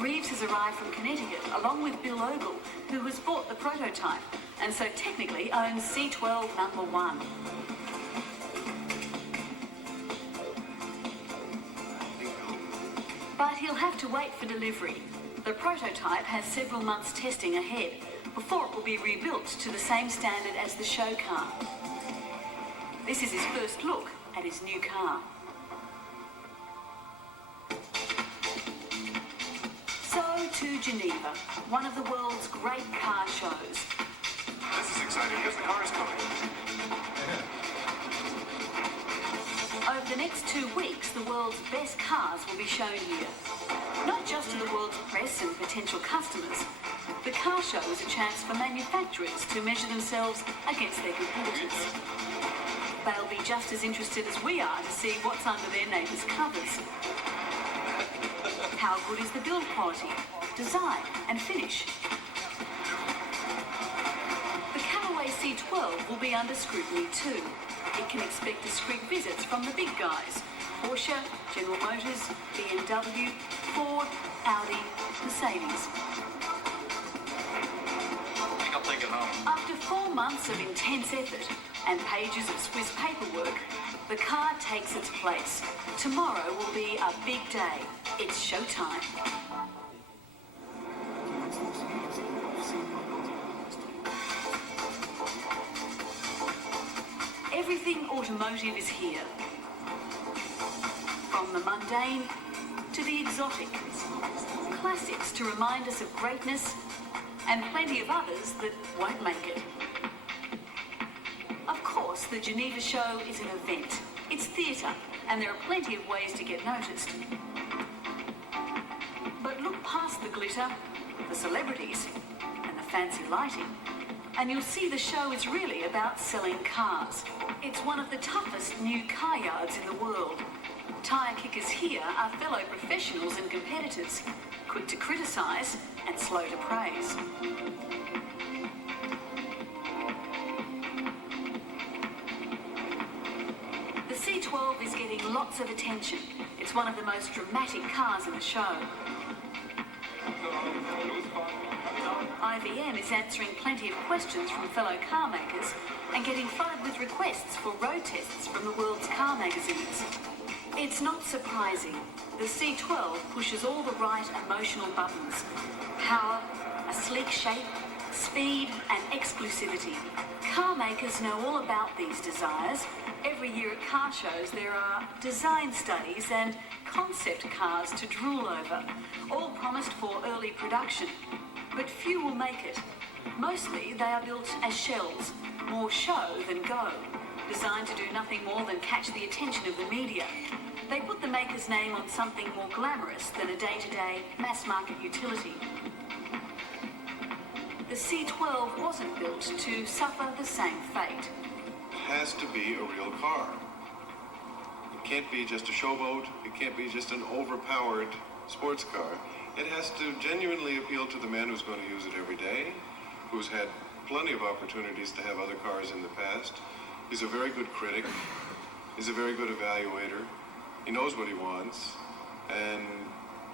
Reeves has arrived from Connecticut, along with Bill Ogle, who has bought the prototype, and so technically owns C12 number 1. But he'll have to wait for delivery. The prototype has several months testing ahead, before it will be rebuilt to the same standard as the show car. This is his first look at his new car. To Geneva, one of the world's great car shows. This is exciting because the car is coming. Over the next 2 weeks, the world's best cars will be shown here. Not just to the world's press and potential customers. The car show is a chance for manufacturers to measure themselves against their competitors. They'll be just as interested as we are to see what's under their neighbours' covers. How good is the build quality, design and finish? The Callaway C12 will be under scrutiny too. It can expect discreet visits from the big guys: Porsche, General Motors, BMW, Ford, Audi, Mercedes. I think I'll take it home. After 4 months of intense effort and pages of Swiss paperwork, the car takes its place. Tomorrow will be a big day. It's showtime. Everything automotive is here. from the mundane to the exotic. Classics to remind us of greatness, and plenty of others that won't make it. Of course, the Geneva show is an event. It's theatre, and there are plenty of ways to get noticed. But look past the glitter, the celebrities, and the fancy lighting, and you'll see the show is really about selling cars. It's one of the toughest new car yards in the world. Tyre kickers here are fellow professionals and competitors, quick to criticise and slow to praise. The C12 is getting lots of attention. It's one of the most dramatic cars in the show. IVM is answering plenty of questions from fellow car makers and getting flooded with requests for road tests from the world's car magazines. It's not surprising. The C12 pushes all the right emotional buttons. Power, a sleek shape, speed and exclusivity. Car makers know all about these desires. Every year at car shows there are design studies and concept cars to drool over, all promised for early production. But few will make it. Mostly they are built as shells, more show than go, designed to do nothing more than catch the attention of the media. They put the maker's name on something more glamorous than a day-to-day mass-market utility. The C12 wasn't built to suffer the same fate. It has to be a real car. It can't be just a showboat. It can't be just an overpowered sports car. It has to genuinely appeal to the man who's going to use it every day, who's had plenty of opportunities to have other cars in the past. He's a very good critic. He's a very good evaluator. He knows what he wants. And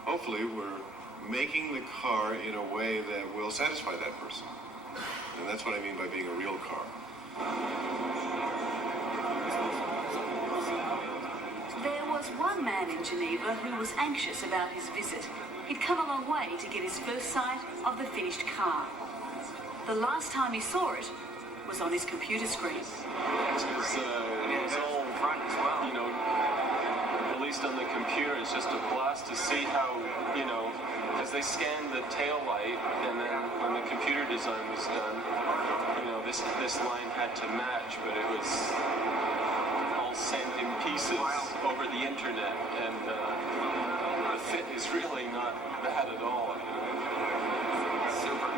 hopefully we're making the car in a way that will satisfy that person. And that's what I mean by being a real car. There was one man in Geneva who was anxious about his visit. He'd come a long way to get his first sight of the finished car. The last time he saw it was on his computer screen. It's all front as well. You know, at least on the computer, it's just a blast to see how, you know, as they scanned the tail light, and then when the computer design was done, you know, this line had to match, but it was all sent in pieces over the internet, and the fit is really not bad at all. Super.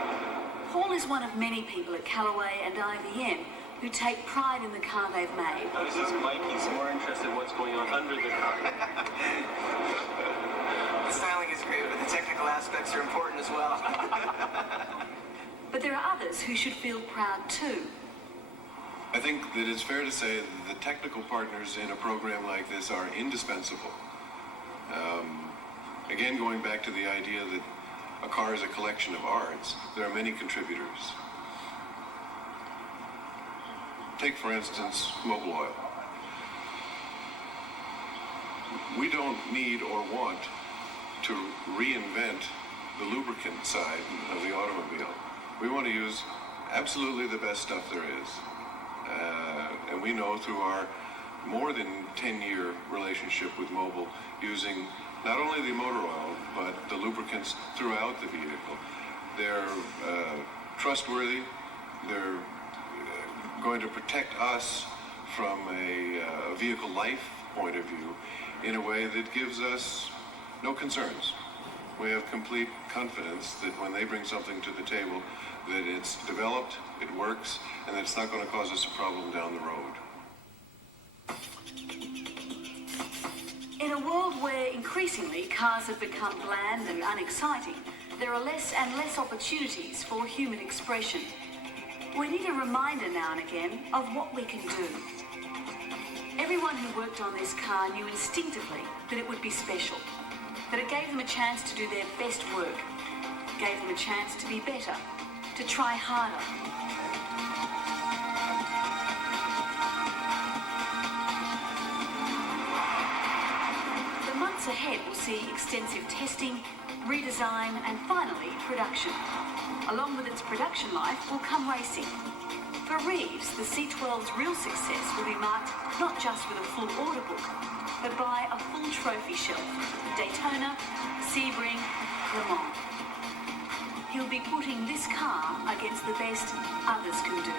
Paul is one of many people at Callaway and IVM who take pride in the car they've made. This is Mike. He's more interested in what's going on under the car. The styling is great, but the technical aspects are important as well. But there are others who should feel proud too. I think that it's fair to say that the technical partners in a program like this are indispensable. Again, going back to the idea that a car is a collection of arts, there are many contributors. Take, for instance, Mobil Oil. We don't need or want to reinvent the lubricant side of the automobile. We want to use absolutely the best stuff there is. And we know through our more than 10-year relationship with Mobil, using not only the motor oil, but the lubricants throughout the vehicle. They're trustworthy. They're going to protect us from a vehicle life point of view in a way that gives us no concerns. We have complete confidence that when they bring something to the table, that it's developed, it works, and that it's not going to cause us a problem down the road. In a world where increasingly cars have become bland and unexciting, there are less and less opportunities for human expression. We need a reminder now and again of what we can do. Everyone who worked on this car knew instinctively that it would be special, that it gave them a chance to do their best work, gave them a chance to be better, to try harder. The months ahead will see extensive testing, redesign and finally production. Along with its production life will come racing. For Reeves, the C12's real success will be marked not just with a full order book, but by a full trophy shelf. Daytona, Sebring, Le Mans. He'll be putting this car against the best others can do.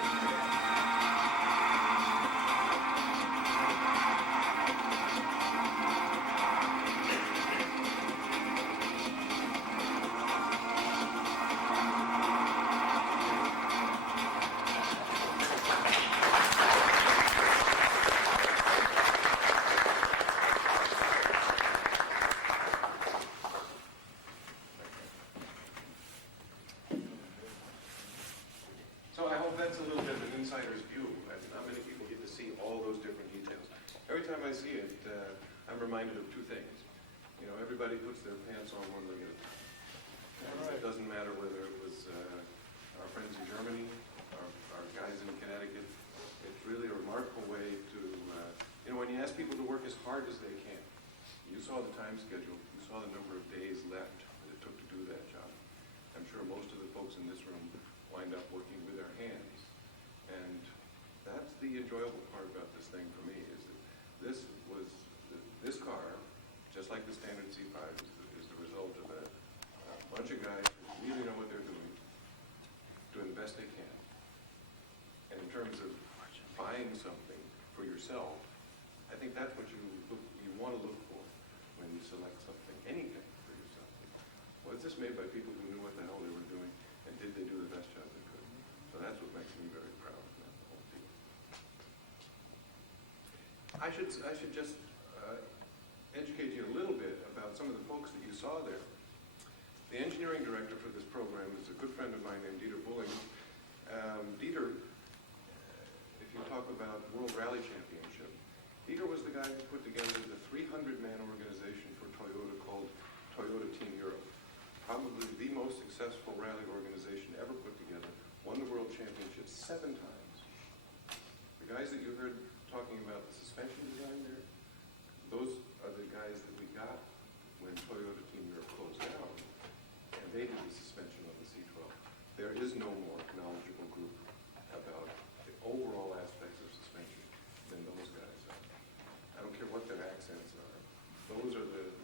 So I hope that's a little bit of an insider's view. Not many people get to see all those different details. Every time I see it, I'm reminded of two things. You know, everybody puts their pants on one leg at a time. And it doesn't matter whether it was our friends in Germany, our guys in Connecticut. It's really a remarkable way to, you know, when you ask people to work as hard as they can, you saw the time schedule, you saw the number of days left that it took to do that job. I'm sure most of the folks in this room wind up working with their hands. And that's the enjoyable part about this thing for me, is that this car, just like the standard C5, is the result of a bunch of guys who really know what they're doing the best they can. And in terms of buying something for yourself, I think that's what you want to look for when you select something, anything for yourself. Was this made by people who knew what the hell they were doing, and did they do the best job they could? So that's what makes me very proud of that whole deal. I should just educate you a little bit about some of the folks that you saw there. The engineering director for this program is a good friend of mine named Dieter Bulling. Dieter, if you talk about World Rally Championship, Dieter was the guy who put together the 300-man organization for Toyota called Toyota Team Europe. Probably the most successful rally organization ever put together. Won the World Championship 7 times. The guys that you heard talking about the suspension design there, those are the guys that we got when Toyota Team Europe closed down, and they did the suspension on the C12. There is no more knowledgeable group about the overall aspects of suspension than those guys are. I don't care what their accents are.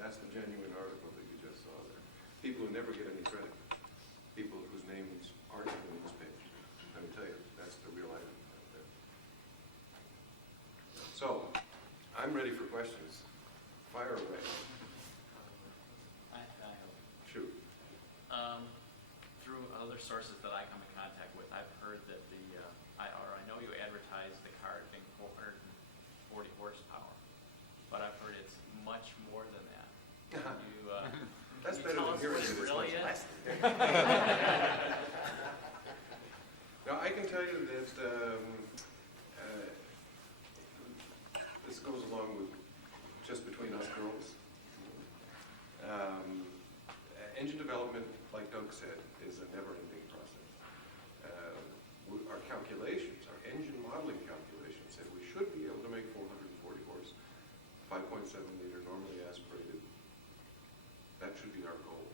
That's the genuine article that you just saw there. People who never get any credit. People whose names aren't on this page. Let me tell you, that's the real item right there. So, I'm ready for questions. Fire away. I have Shoot. through other sources that I come in contact with, I've heard that I know you advertise the car as being 440 horsepower, but I've heard it's much more than that. Can you, That's can you better tell than us hearing what it. it It's really much is? less. Now, I can tell you that this goes along with just between us girls. Engine development, like Doug said, is a never-ending process. Our calculations, our engine modeling calculations, said we should be able to make 440 horse, 5.7 liter, normally aspirated. That should be our goal.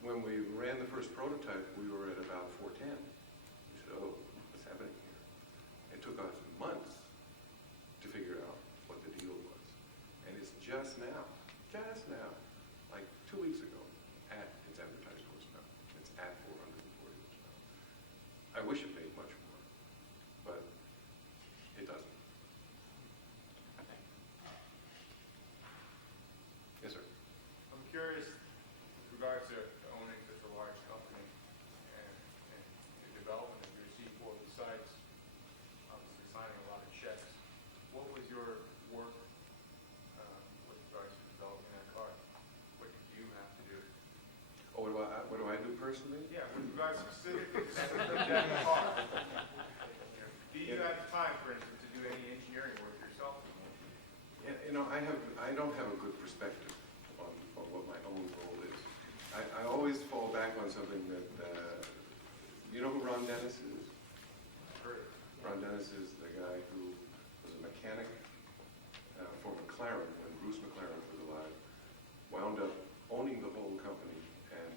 When we ran the first prototype, we were at about 410. We said, oh, what's happening here? It took us months to figure out what the deal was. And it's just now, like 2 weeks ago, at its advertised horsepower. It's at 440 horsepower. I wish it made much more, but it doesn't. Yes, sir. I'm curious with regards to owning such a large company and the development of your C4 besides obviously signing a lot of checks. What was your work with regards to developing that car? What did you have to do? Oh, what do I do personally? Yeah, with regards specifically to that car. Do you have time, for instance, to do any engineering work yourself? Yeah, you know, I don't have a good perspective on what my own role is. I always fall back on something that, you know who Ron Dennis is? Ron Dennis is the guy who was a mechanic for McLaren when Bruce McLaren was alive, wound up owning the whole company, and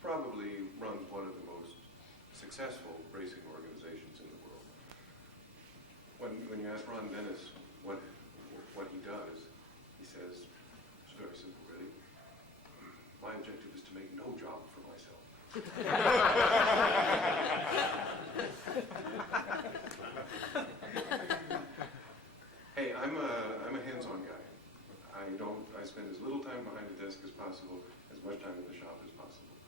probably runs one of the most successful racing organizations in the world. When you ask Ron Dennis what he does, Hey, I'm a hands-on guy. I spend as little time behind the desk as possible, as much time in the shop as possible.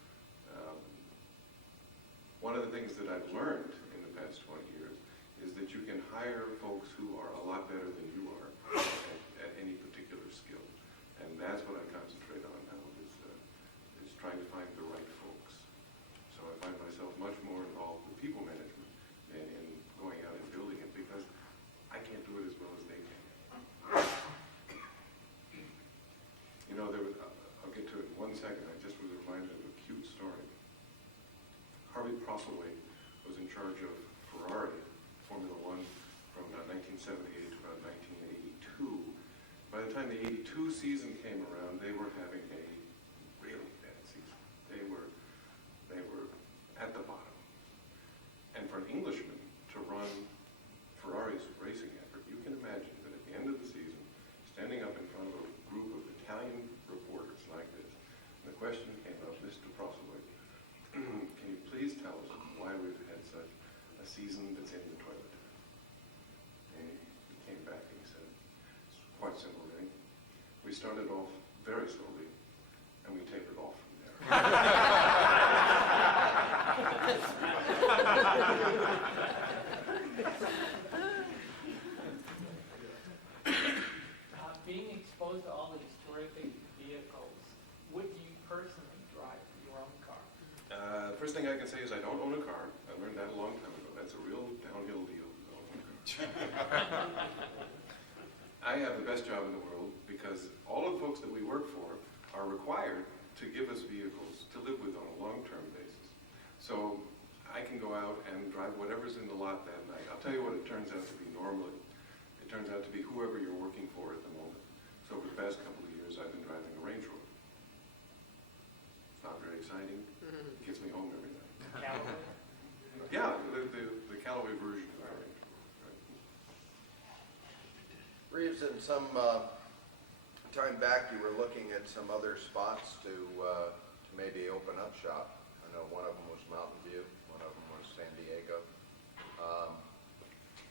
One of the things that I've learned in the past 20 years is that you can hire folks who are a lot better than you are at any particular skill. And that's what I concentrate on now, is trying to find the right folks. So I find myself much more involved with people management than in going out and building it, because I can't do it as well as they can. You know, I'll get to it in 1 second. I just was reminded of a cute story. Harvey Callaway was in charge of Ferrari, Formula One, from 1978 to about 1982. By the time the 82 season came around, they were having a really bad season. They were at the bottom. And for an Englishman to run Ferrari's racing effort, you can imagine that at the end of the season, standing up in front of a group of Italian reporters like this, and the question came up, Mr. Callaway, can you please tell us why we've had such a season that's in the toilet? And he came back and he said, it's quite simple, Vinny. We started off very slowly, and we tapered off from there. Being exposed to all these terrific vehicles, would you personally drive your own car? First thing I can say is I don't own a car. I learned that a long time ago. That's a real downhill deal. I have the best job in the world because all of the folks that we work for are required to give us vehicles to live with on a long-term basis. So I can go out and drive whatever's in the lot that night. I'll tell you what it turns out to be normally. It turns out to be whoever you're working for at the moment. So over the past couple of years, I've been driving a Range Rover. It's not very exciting. It gets me home every night. Callaway? Yeah, the Callaway version of our Range Rover. Right. Reeves, in some time back, you were looking at some other spots to maybe open up shop. I know one of them was Mountain View, one of them was San Diego.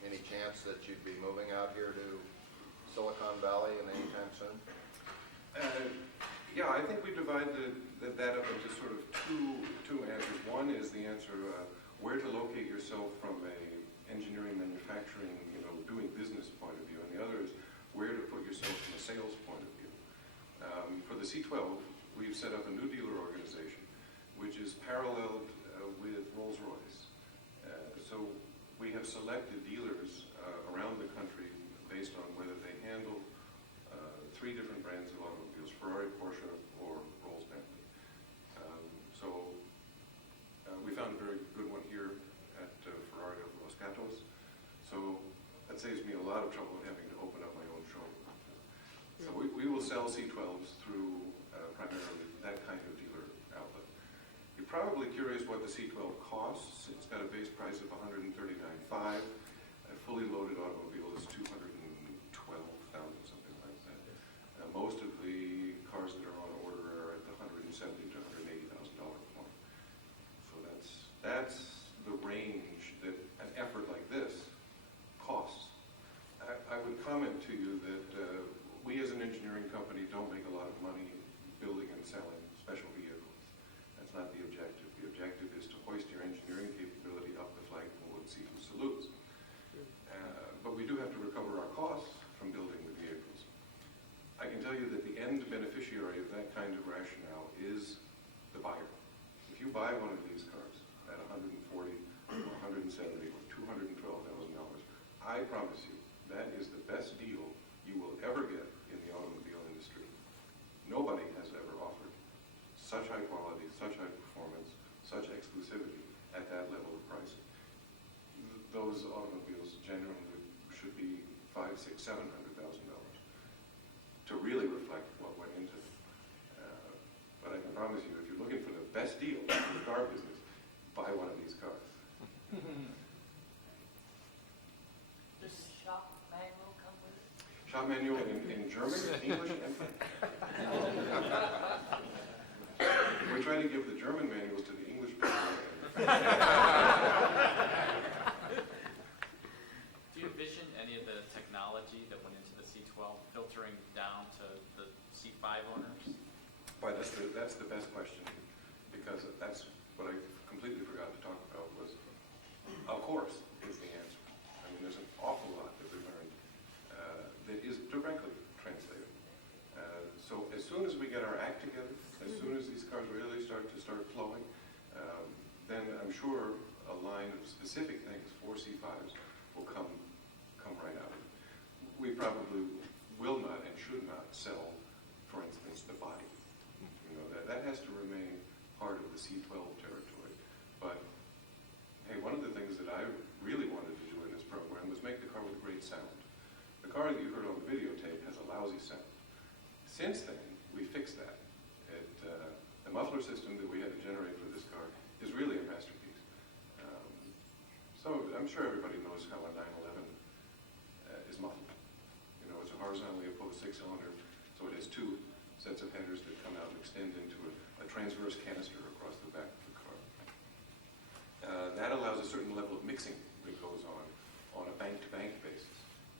Any chance that you'd be moving out here to Silicon Valley in any time soon? Yeah, I think we divide that up into sort of two answers. One is the answer where to locate yourself from a engineering, manufacturing, doing business point of view, and the other is where to put yourself from a sales point of view. For the C12, we've set up a new dealer organization, which is paralleled with Rolls-Royce. So we have selected dealers around the country based on whether they handle 3 different brands of automobiles, Ferrari, Porsche, or Rolls-Bentley. We found a very good one here at Ferrari of Los Gatos. So that saves me a lot of trouble in having to open up my own showroom. So we will sell C12s through primarily that kind of dealer outlet. You're probably curious what the C12 costs. It's got a base price of $139,500. A fully loaded automobile is $212,000, something like that. Most of the cars that are on order are at the $170,000 to $180,000 point. So that's the range that an effort like this costs. I would comment to you that we as an engineering company don't make a lot of money building and selling special vehicles. That's not the objective. The objective is to hoist your engineering capability up the flagpole and see who salutes. But we do have to recover our costs from building the vehicles. I can tell you that the end beneficiary of that kind of rationale is the buyer. If you buy one of these cars at $140,000 or $170,000 or $212,000, I promise you that is the best deal you will ever get in the automobile industry. Nobody has ever offered such high quality, such high performance, such exclusivity at that level of pricing. Those automobiles generally should be $500,000, $600,000, $700,000 to really reflect what went into them. But I can promise you, if you're looking for the best deal in the car business, buy one of these cars. Does shop manual come with it? Shop manual in German, English, and French. We try to give the German manuals to the English Do you envision any of the technology that went into the C12 filtering down to the C5 owners? Boy, that's the best question, because that's what I completely forgot to talk about was, of course, is the answer. I mean, there's an awful lot that we learned that is directly translatable. So as soon as we get our act together, as soon as these cars really start flowing, then I'm sure a line of specific things for C5s will come right out of it. We probably will not and should not sell, for instance, the body. You know, that has to remain part of the C12 territory. But hey, one of the things that I really wanted to do in this program was make the car with great sound. The car that you heard on the videotape has a lousy sound. Since then, we fixed that. The muffler system that we had to generate for this car is really a masterpiece. So I'm sure everybody knows how a 911 is muffled. You know, it's a horizontally opposed six-cylinder, so it has two sets of headers that come out and extend into a transverse canister across the back of the car. That allows a certain level of mixing that goes on a bank-to-bank basis.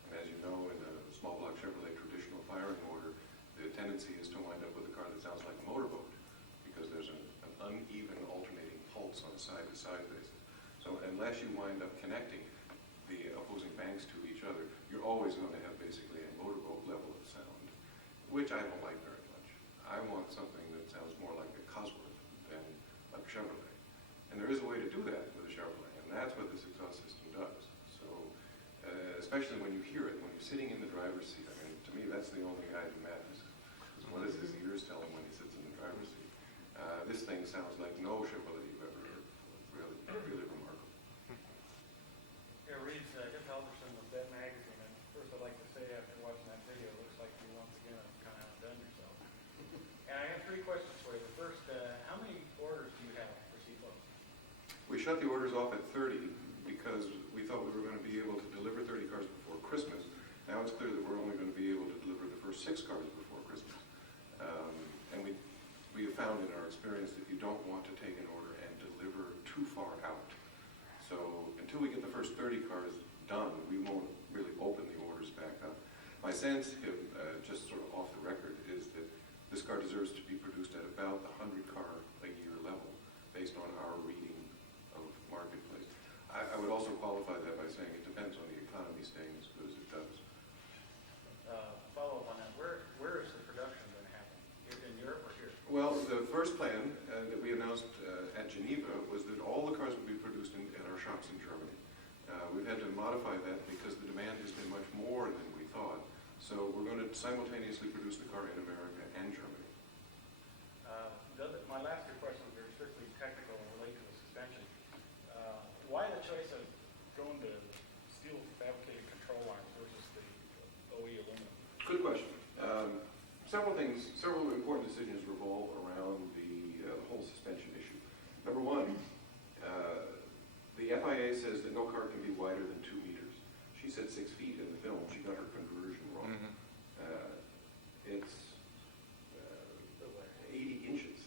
And as you know, in a small block Chevrolet traditional firing order, the tendency is to wind up with a car that sounds like a motorboat because there's an uneven alternating pulse on a side-to-side basis. So unless you wind up connecting the opposing banks to each other, you're always going to have basically a motorboat level of sound, which I don't like very much. I want something that sounds more like a Cosworth than like a Chevrolet. And there is a way to do that with a Chevrolet, and that's what this exhaust system does. So especially when you hear it, when you're sitting in the driver's seat, I mean, to me, that's the only guide to madness. Is what does his ears tell him when he sits in the driver's seat? This thing sounds like no Chevrolet you've ever heard. It's really, really remarkable. Yeah, Reeves, Jeff Halverson with That Magazine, and first I'd like to say after watching that video, it looks like you once again have kind of outdone yourself. And I have three questions for you. The first, how many orders do you have for C12? We shut the orders off at 30 because we thought we were going to be able to deliver 30 cars before Christmas. Now it's clear that we're only going to be able to deliver the first 6 cars before Christmas. And we have found in our experience that you don't want to take an order and deliver too far out. So until we get the first 30 cars done, we won't really open the orders back up. My sense, just sort of off the record, is that this car deserves to be produced at about the 100 car a year level based on our reading of marketplace. I would also qualify that by saying it depends on the economy staying as good as it does. Follow up on that. Where is the production going to happen? In Europe or here? Well, the first plan that we announced at Geneva was that all the cars would be produced at our shops in Germany. We've had to modify that because the demand has been much more than we thought. So we're going to simultaneously produce the car in America and Germany. My last two questions are strictly technical and relate to the suspension. Why the choice of going to steel fabricated control lines versus the OE aluminum? Good question. Several important decisions revolve around the whole suspension issue. Number one, the FIA says that no car can be wider than 2 meters. She said 6 feet in the film. She got her conversion wrong. It's 80 inches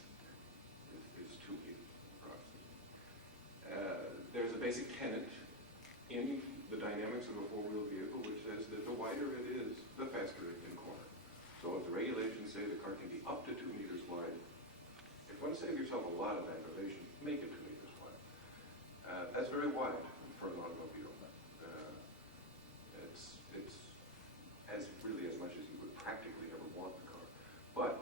is 2 meters approximately. There's a basic tenet in the dynamics of a four-wheel vehicle which says that the wider it is, the faster it can corner. So if the regulations say the car can be up to 2 meters wide, if you want to save yourself a lot of aggravation, make it 2 meters wide. That's very wide for an automobile. It's really as much as you would practically ever want the car. But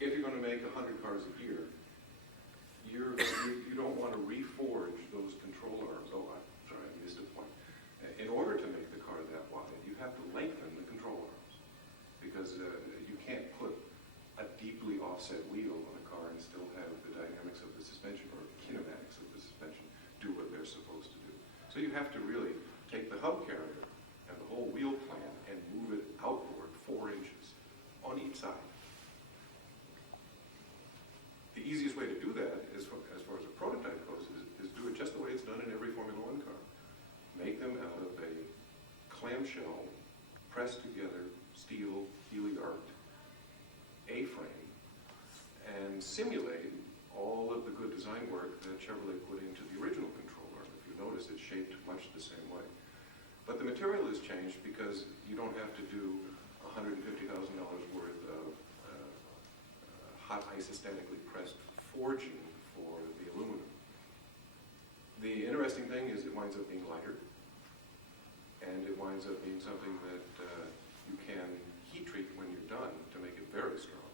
if you're going to make 100 cars a year, you don't want to reforge those control arms. Oh, I'm sorry, I missed a point. In order to make the car that wide, you have to lengthen the control arms because you can't put a deeply offset wheel on a car and still have the dynamics of the suspension or kinematics of the suspension do what they're supposed to do. So you have to really take the hub carrier and the whole wheel plan and move it outboard 4 inches on each side. The easiest way to do that, as far as a prototype goes, is do it just the way it's done in every Formula One car. Make them out of a clamshell, pressed together, steel, Healy arced A-frame, and simulate all good design work that Chevrolet put into the original control arm. If you notice, it's shaped much the same way. But the material has changed because you don't have to do $150,000 worth of hot isostatically pressed forging for the aluminum. The interesting thing is it winds up being lighter, and it winds up being something that you can heat treat when you're done to make it very strong.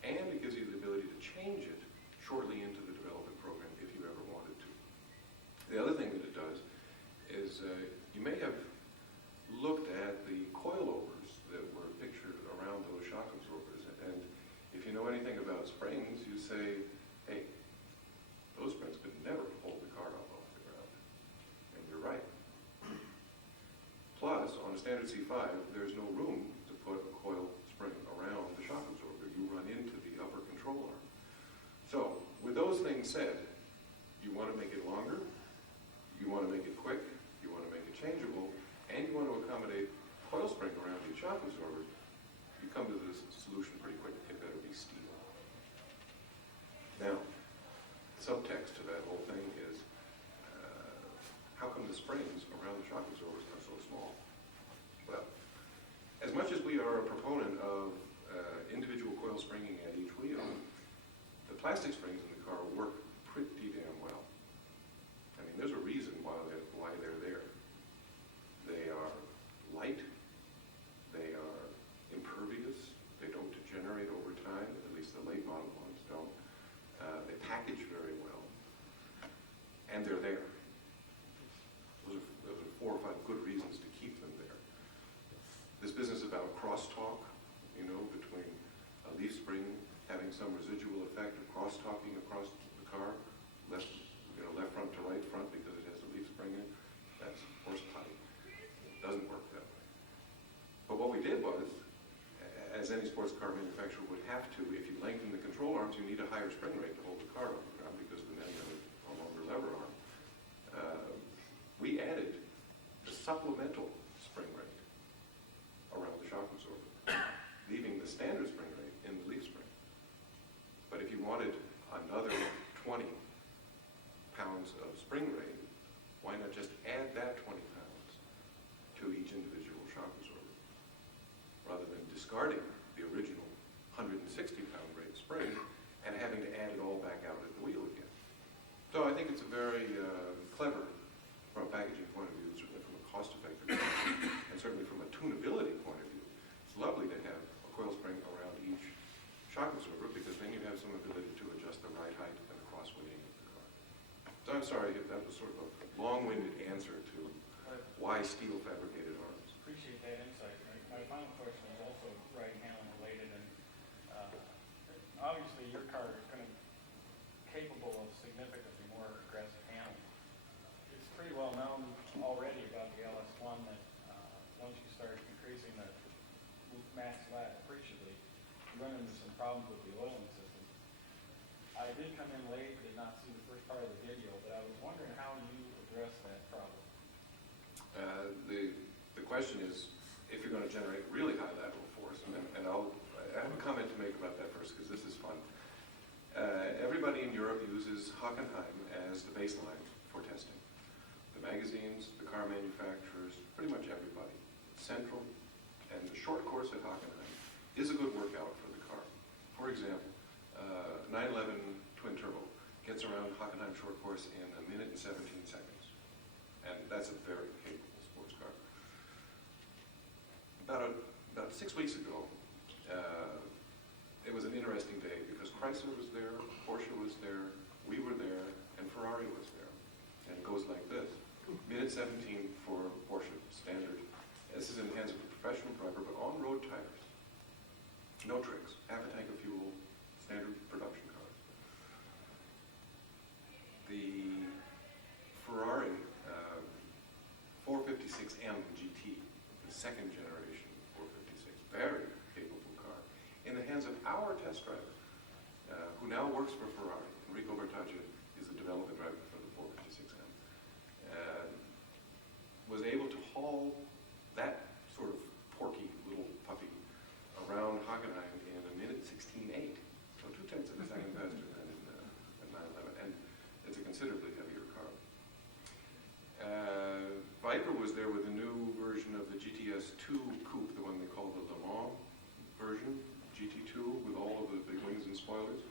And it gives you the ability to change it shortly into the development program if you ever wanted to. The other thing that it does is you may have looked at the coilovers that were pictured around those shock absorbers, and if you know anything about springs, you say, hey, those springs could never hold the car up off the ground. And you're right. Plus, on a standard C5, there's no room to put a coil spring around the shock absorber. You run into the upper control arm. So, with those things said, you want to make it longer, you want to make it quick, you want to make it changeable, and you want to accommodate coil spring around the shock absorber, you come to this solution pretty quick. It better be steel. Now, subtext to that whole thing is, how come the springs around the shock absorbers are so small? Well, as much as we are a proponent of individual coil springing at each wheel, the plastic springs in the car work pretty damn well. I mean, there's a reason why they're there. They are light, they are impervious, they don't degenerate over time, at least the late model ones don't. They package very well, and they're there. Those are 4 or 5 good reasons to keep them there. This business about crosstalk, between a leaf spring having some residual effect of crosstalking across the car, left front to right front because it has a leaf spring in it, that's horse pie. It doesn't work that way. But what we did was, as any sports car manufacturer would have to, if you lengthen the control arms, you need a higher spring rate to hold the car on the ground because the magnetic no longer lever arm. We added the supplemental spring rate around the shock absorber, leaving the standard spring rate in the leaf spring. But if you wanted another 20 pounds of spring rate, why not just add that 20 pounds to each individual shock absorber, rather than discarding the original 160-pound rate spring and having to add it all back out at the wheel again. So I think it's a very clever, from a packaging point of view, certainly from a cost-effective point of view, and certainly from a tunability point of view. It's lovely to have a coil spring around each shock absorber because then you have some ability to adjust the ride height and the cross-weighting of the car. So I'm sorry if that was sort of a long-winded answer to why steel fabricated arms. Appreciate that insight. My final question is also ride handling related, and obviously your car is going to be capable of significantly more aggressive handling. It's pretty well known already about the LS1 that once you start increasing the max lap appreciably, you run into some problems with the oiling system. I did come in late, did not see the first part of the video, but I was wondering how you address that problem. The question is if you're going to generate really high lateral force, and I have a comment to make about that first because this is fun. Everybody in Europe uses Hockenheim as the baseline for testing. The magazines, the car manufacturers, pretty much everybody. Central and the short course at Hockenheim is a good workout for the car. For example, 911 twin turbo gets around Hockenheim short course in 1 minute and 17 seconds. And that's a very capable sports car. About 6 weeks ago, it was an interesting day because Chrysler was there, Porsche was there, we were there, and Ferrari was there. And it goes like this. Minute 17 for Porsche, standard. This is in the hands of a professional driver, but on road tires. No tricks. Half a tank of fuel, standard production cars. The Ferrari 456M GT, the second generation 456, very capable car, in the hands of our test driver, who now works for Ferrari. Enrico Bertaggia is the development driver for the 456M. Was able to haul that sort of porky little puppy around Hockenheim in 1 minute 16.8, so 0.2 of a second faster than in 911. Stryker was there with a new version of the GTS 2 coupe, the one they call the Le Mans version, GT2, with all of the big wings and spoilers.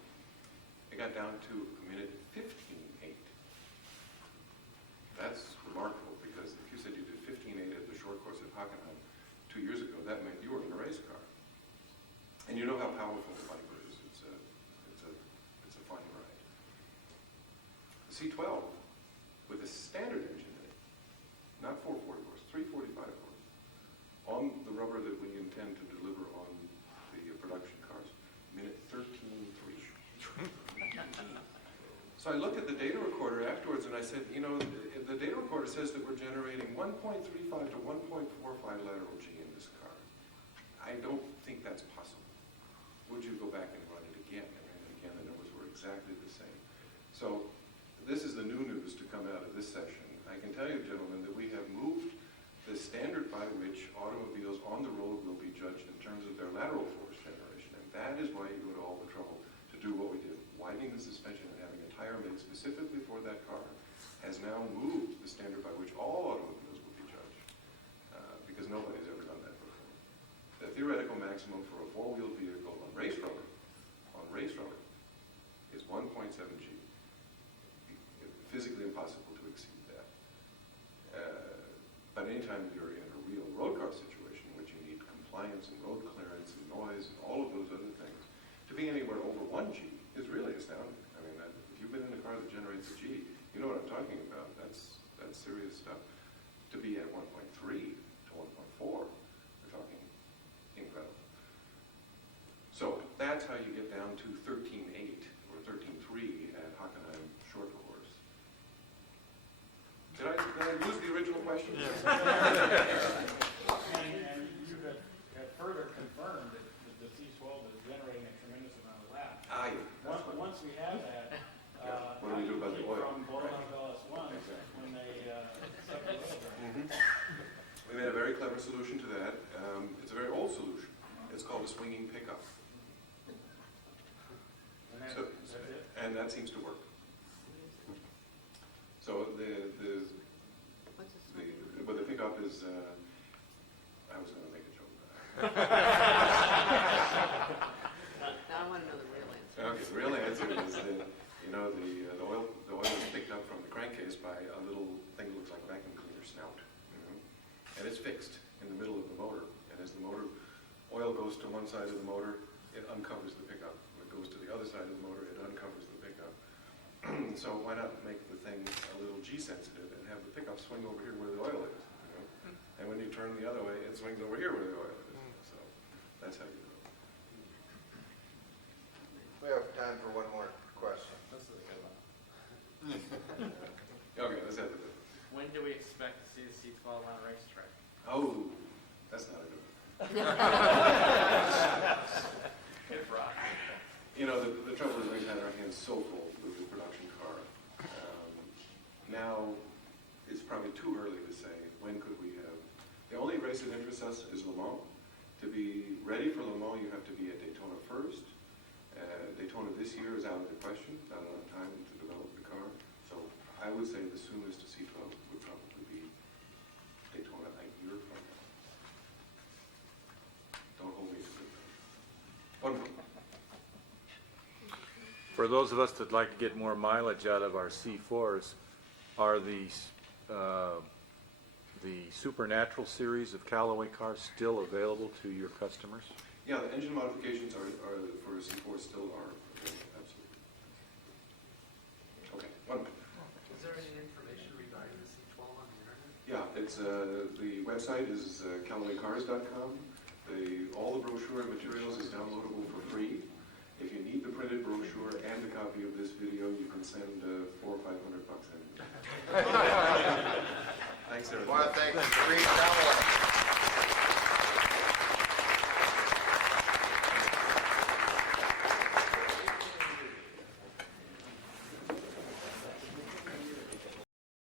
It got down to a minute 15.8. That's remarkable, because if you said you did 15.8 at the short course at Hockenheim 2 years ago, that meant you were in a race car. And you know how powerful the Viper is. It's a fine ride. The C12 with a standard engine in it, not 440 horse, 345 horse, on the rubber that we intend to deliver on the production cars, minute 13.3. So I looked at the data recorder afterwards and I said, you know, the data recorder says that we're generating 1.35 to 1.45 lateral G in this car. I don't think that's possible. Would you go back and run it again? And ran it again, the numbers were exactly the same. So this is the new news to come out of this session. I can tell you, gentlemen, that we have moved the standard by which automobiles on the road will be judged in terms of their lateral force generation. And that is why you go to all the trouble to do what we did. Widening the suspension and having a tire made specifically for that car has now moved the standard by which all automobiles will be judged, because nobody's ever done that before. The theoretical maximum for a four-wheeled vehicle on race rubber is 1.7 G. Physically impossible to exceed that. But anytime you're in a real road car situation, which you need compliance and road clearance and noise and all of those other things, to be anywhere over 1 G is really astounding. I mean, if you've been in a car that generates a G, you know what I'm talking about. That's serious stuff. To be at 1.3 to 1.4, we're talking incredible. So that's how you get down to 13.8 or 13.3 at Hockenheim short course. Did I lose the original question? Yes. And you have further confirmed that the C12 is generating a tremendous amount of laps. Once we have that, what do we do about the oil? From blowing up LS1 when they suck the oil dry. We made a very clever solution to that. It's a very old solution. It's called a swinging pickup. And that seems to work. So the pickup is, I was going to make a joke about it. Now I want to know the real answer. Okay, the real answer is that, you know, the oil is picked up from the crankcase by a little thing that looks like a vacuum cleaner snout. And it's fixed in the middle of the motor. And as the oil goes to one side of the motor, it uncovers the pickup. When it goes to the other side of the motor, it uncovers the pickup. So why not make the thing a little G sensitive and have the pickup swing over here where the oil is? You know? And when you turn the other way, it swings over here where the oil is. So that's how you do it. We have time for one more question. This is a good one. Okay, let's have it. When do we expect to see the C12 on a racetrack? Oh, that's not a good one. Good rock. You know, the trouble is we've had our hands so full with the production car. Now, it's probably too early to say when could we have. The only race that interests us is Le Mans. To be ready for Le Mans, you have to be at Daytona first. Daytona this year is out of the question, not enough time to develop the car. So I would say the soonest to C12 would probably be Daytona a year from now. Don't hold me to it. Wonderful. For those of us that like to get more mileage out of our C4s, are the Supernatural series of Callaway cars still available to your customers? Yeah, the engine modifications are for C4 still are available, absolutely. Okay, wonderful. Is there any information regarding the C12 on the internet? Yeah, it's the website is CallawayCars.com. All the brochure and materials is downloadable for free. If you need the printed brochure and a copy of this video, you can send $400 or $500 in. Thanks, everyone. I want to thank Reeves Callaway.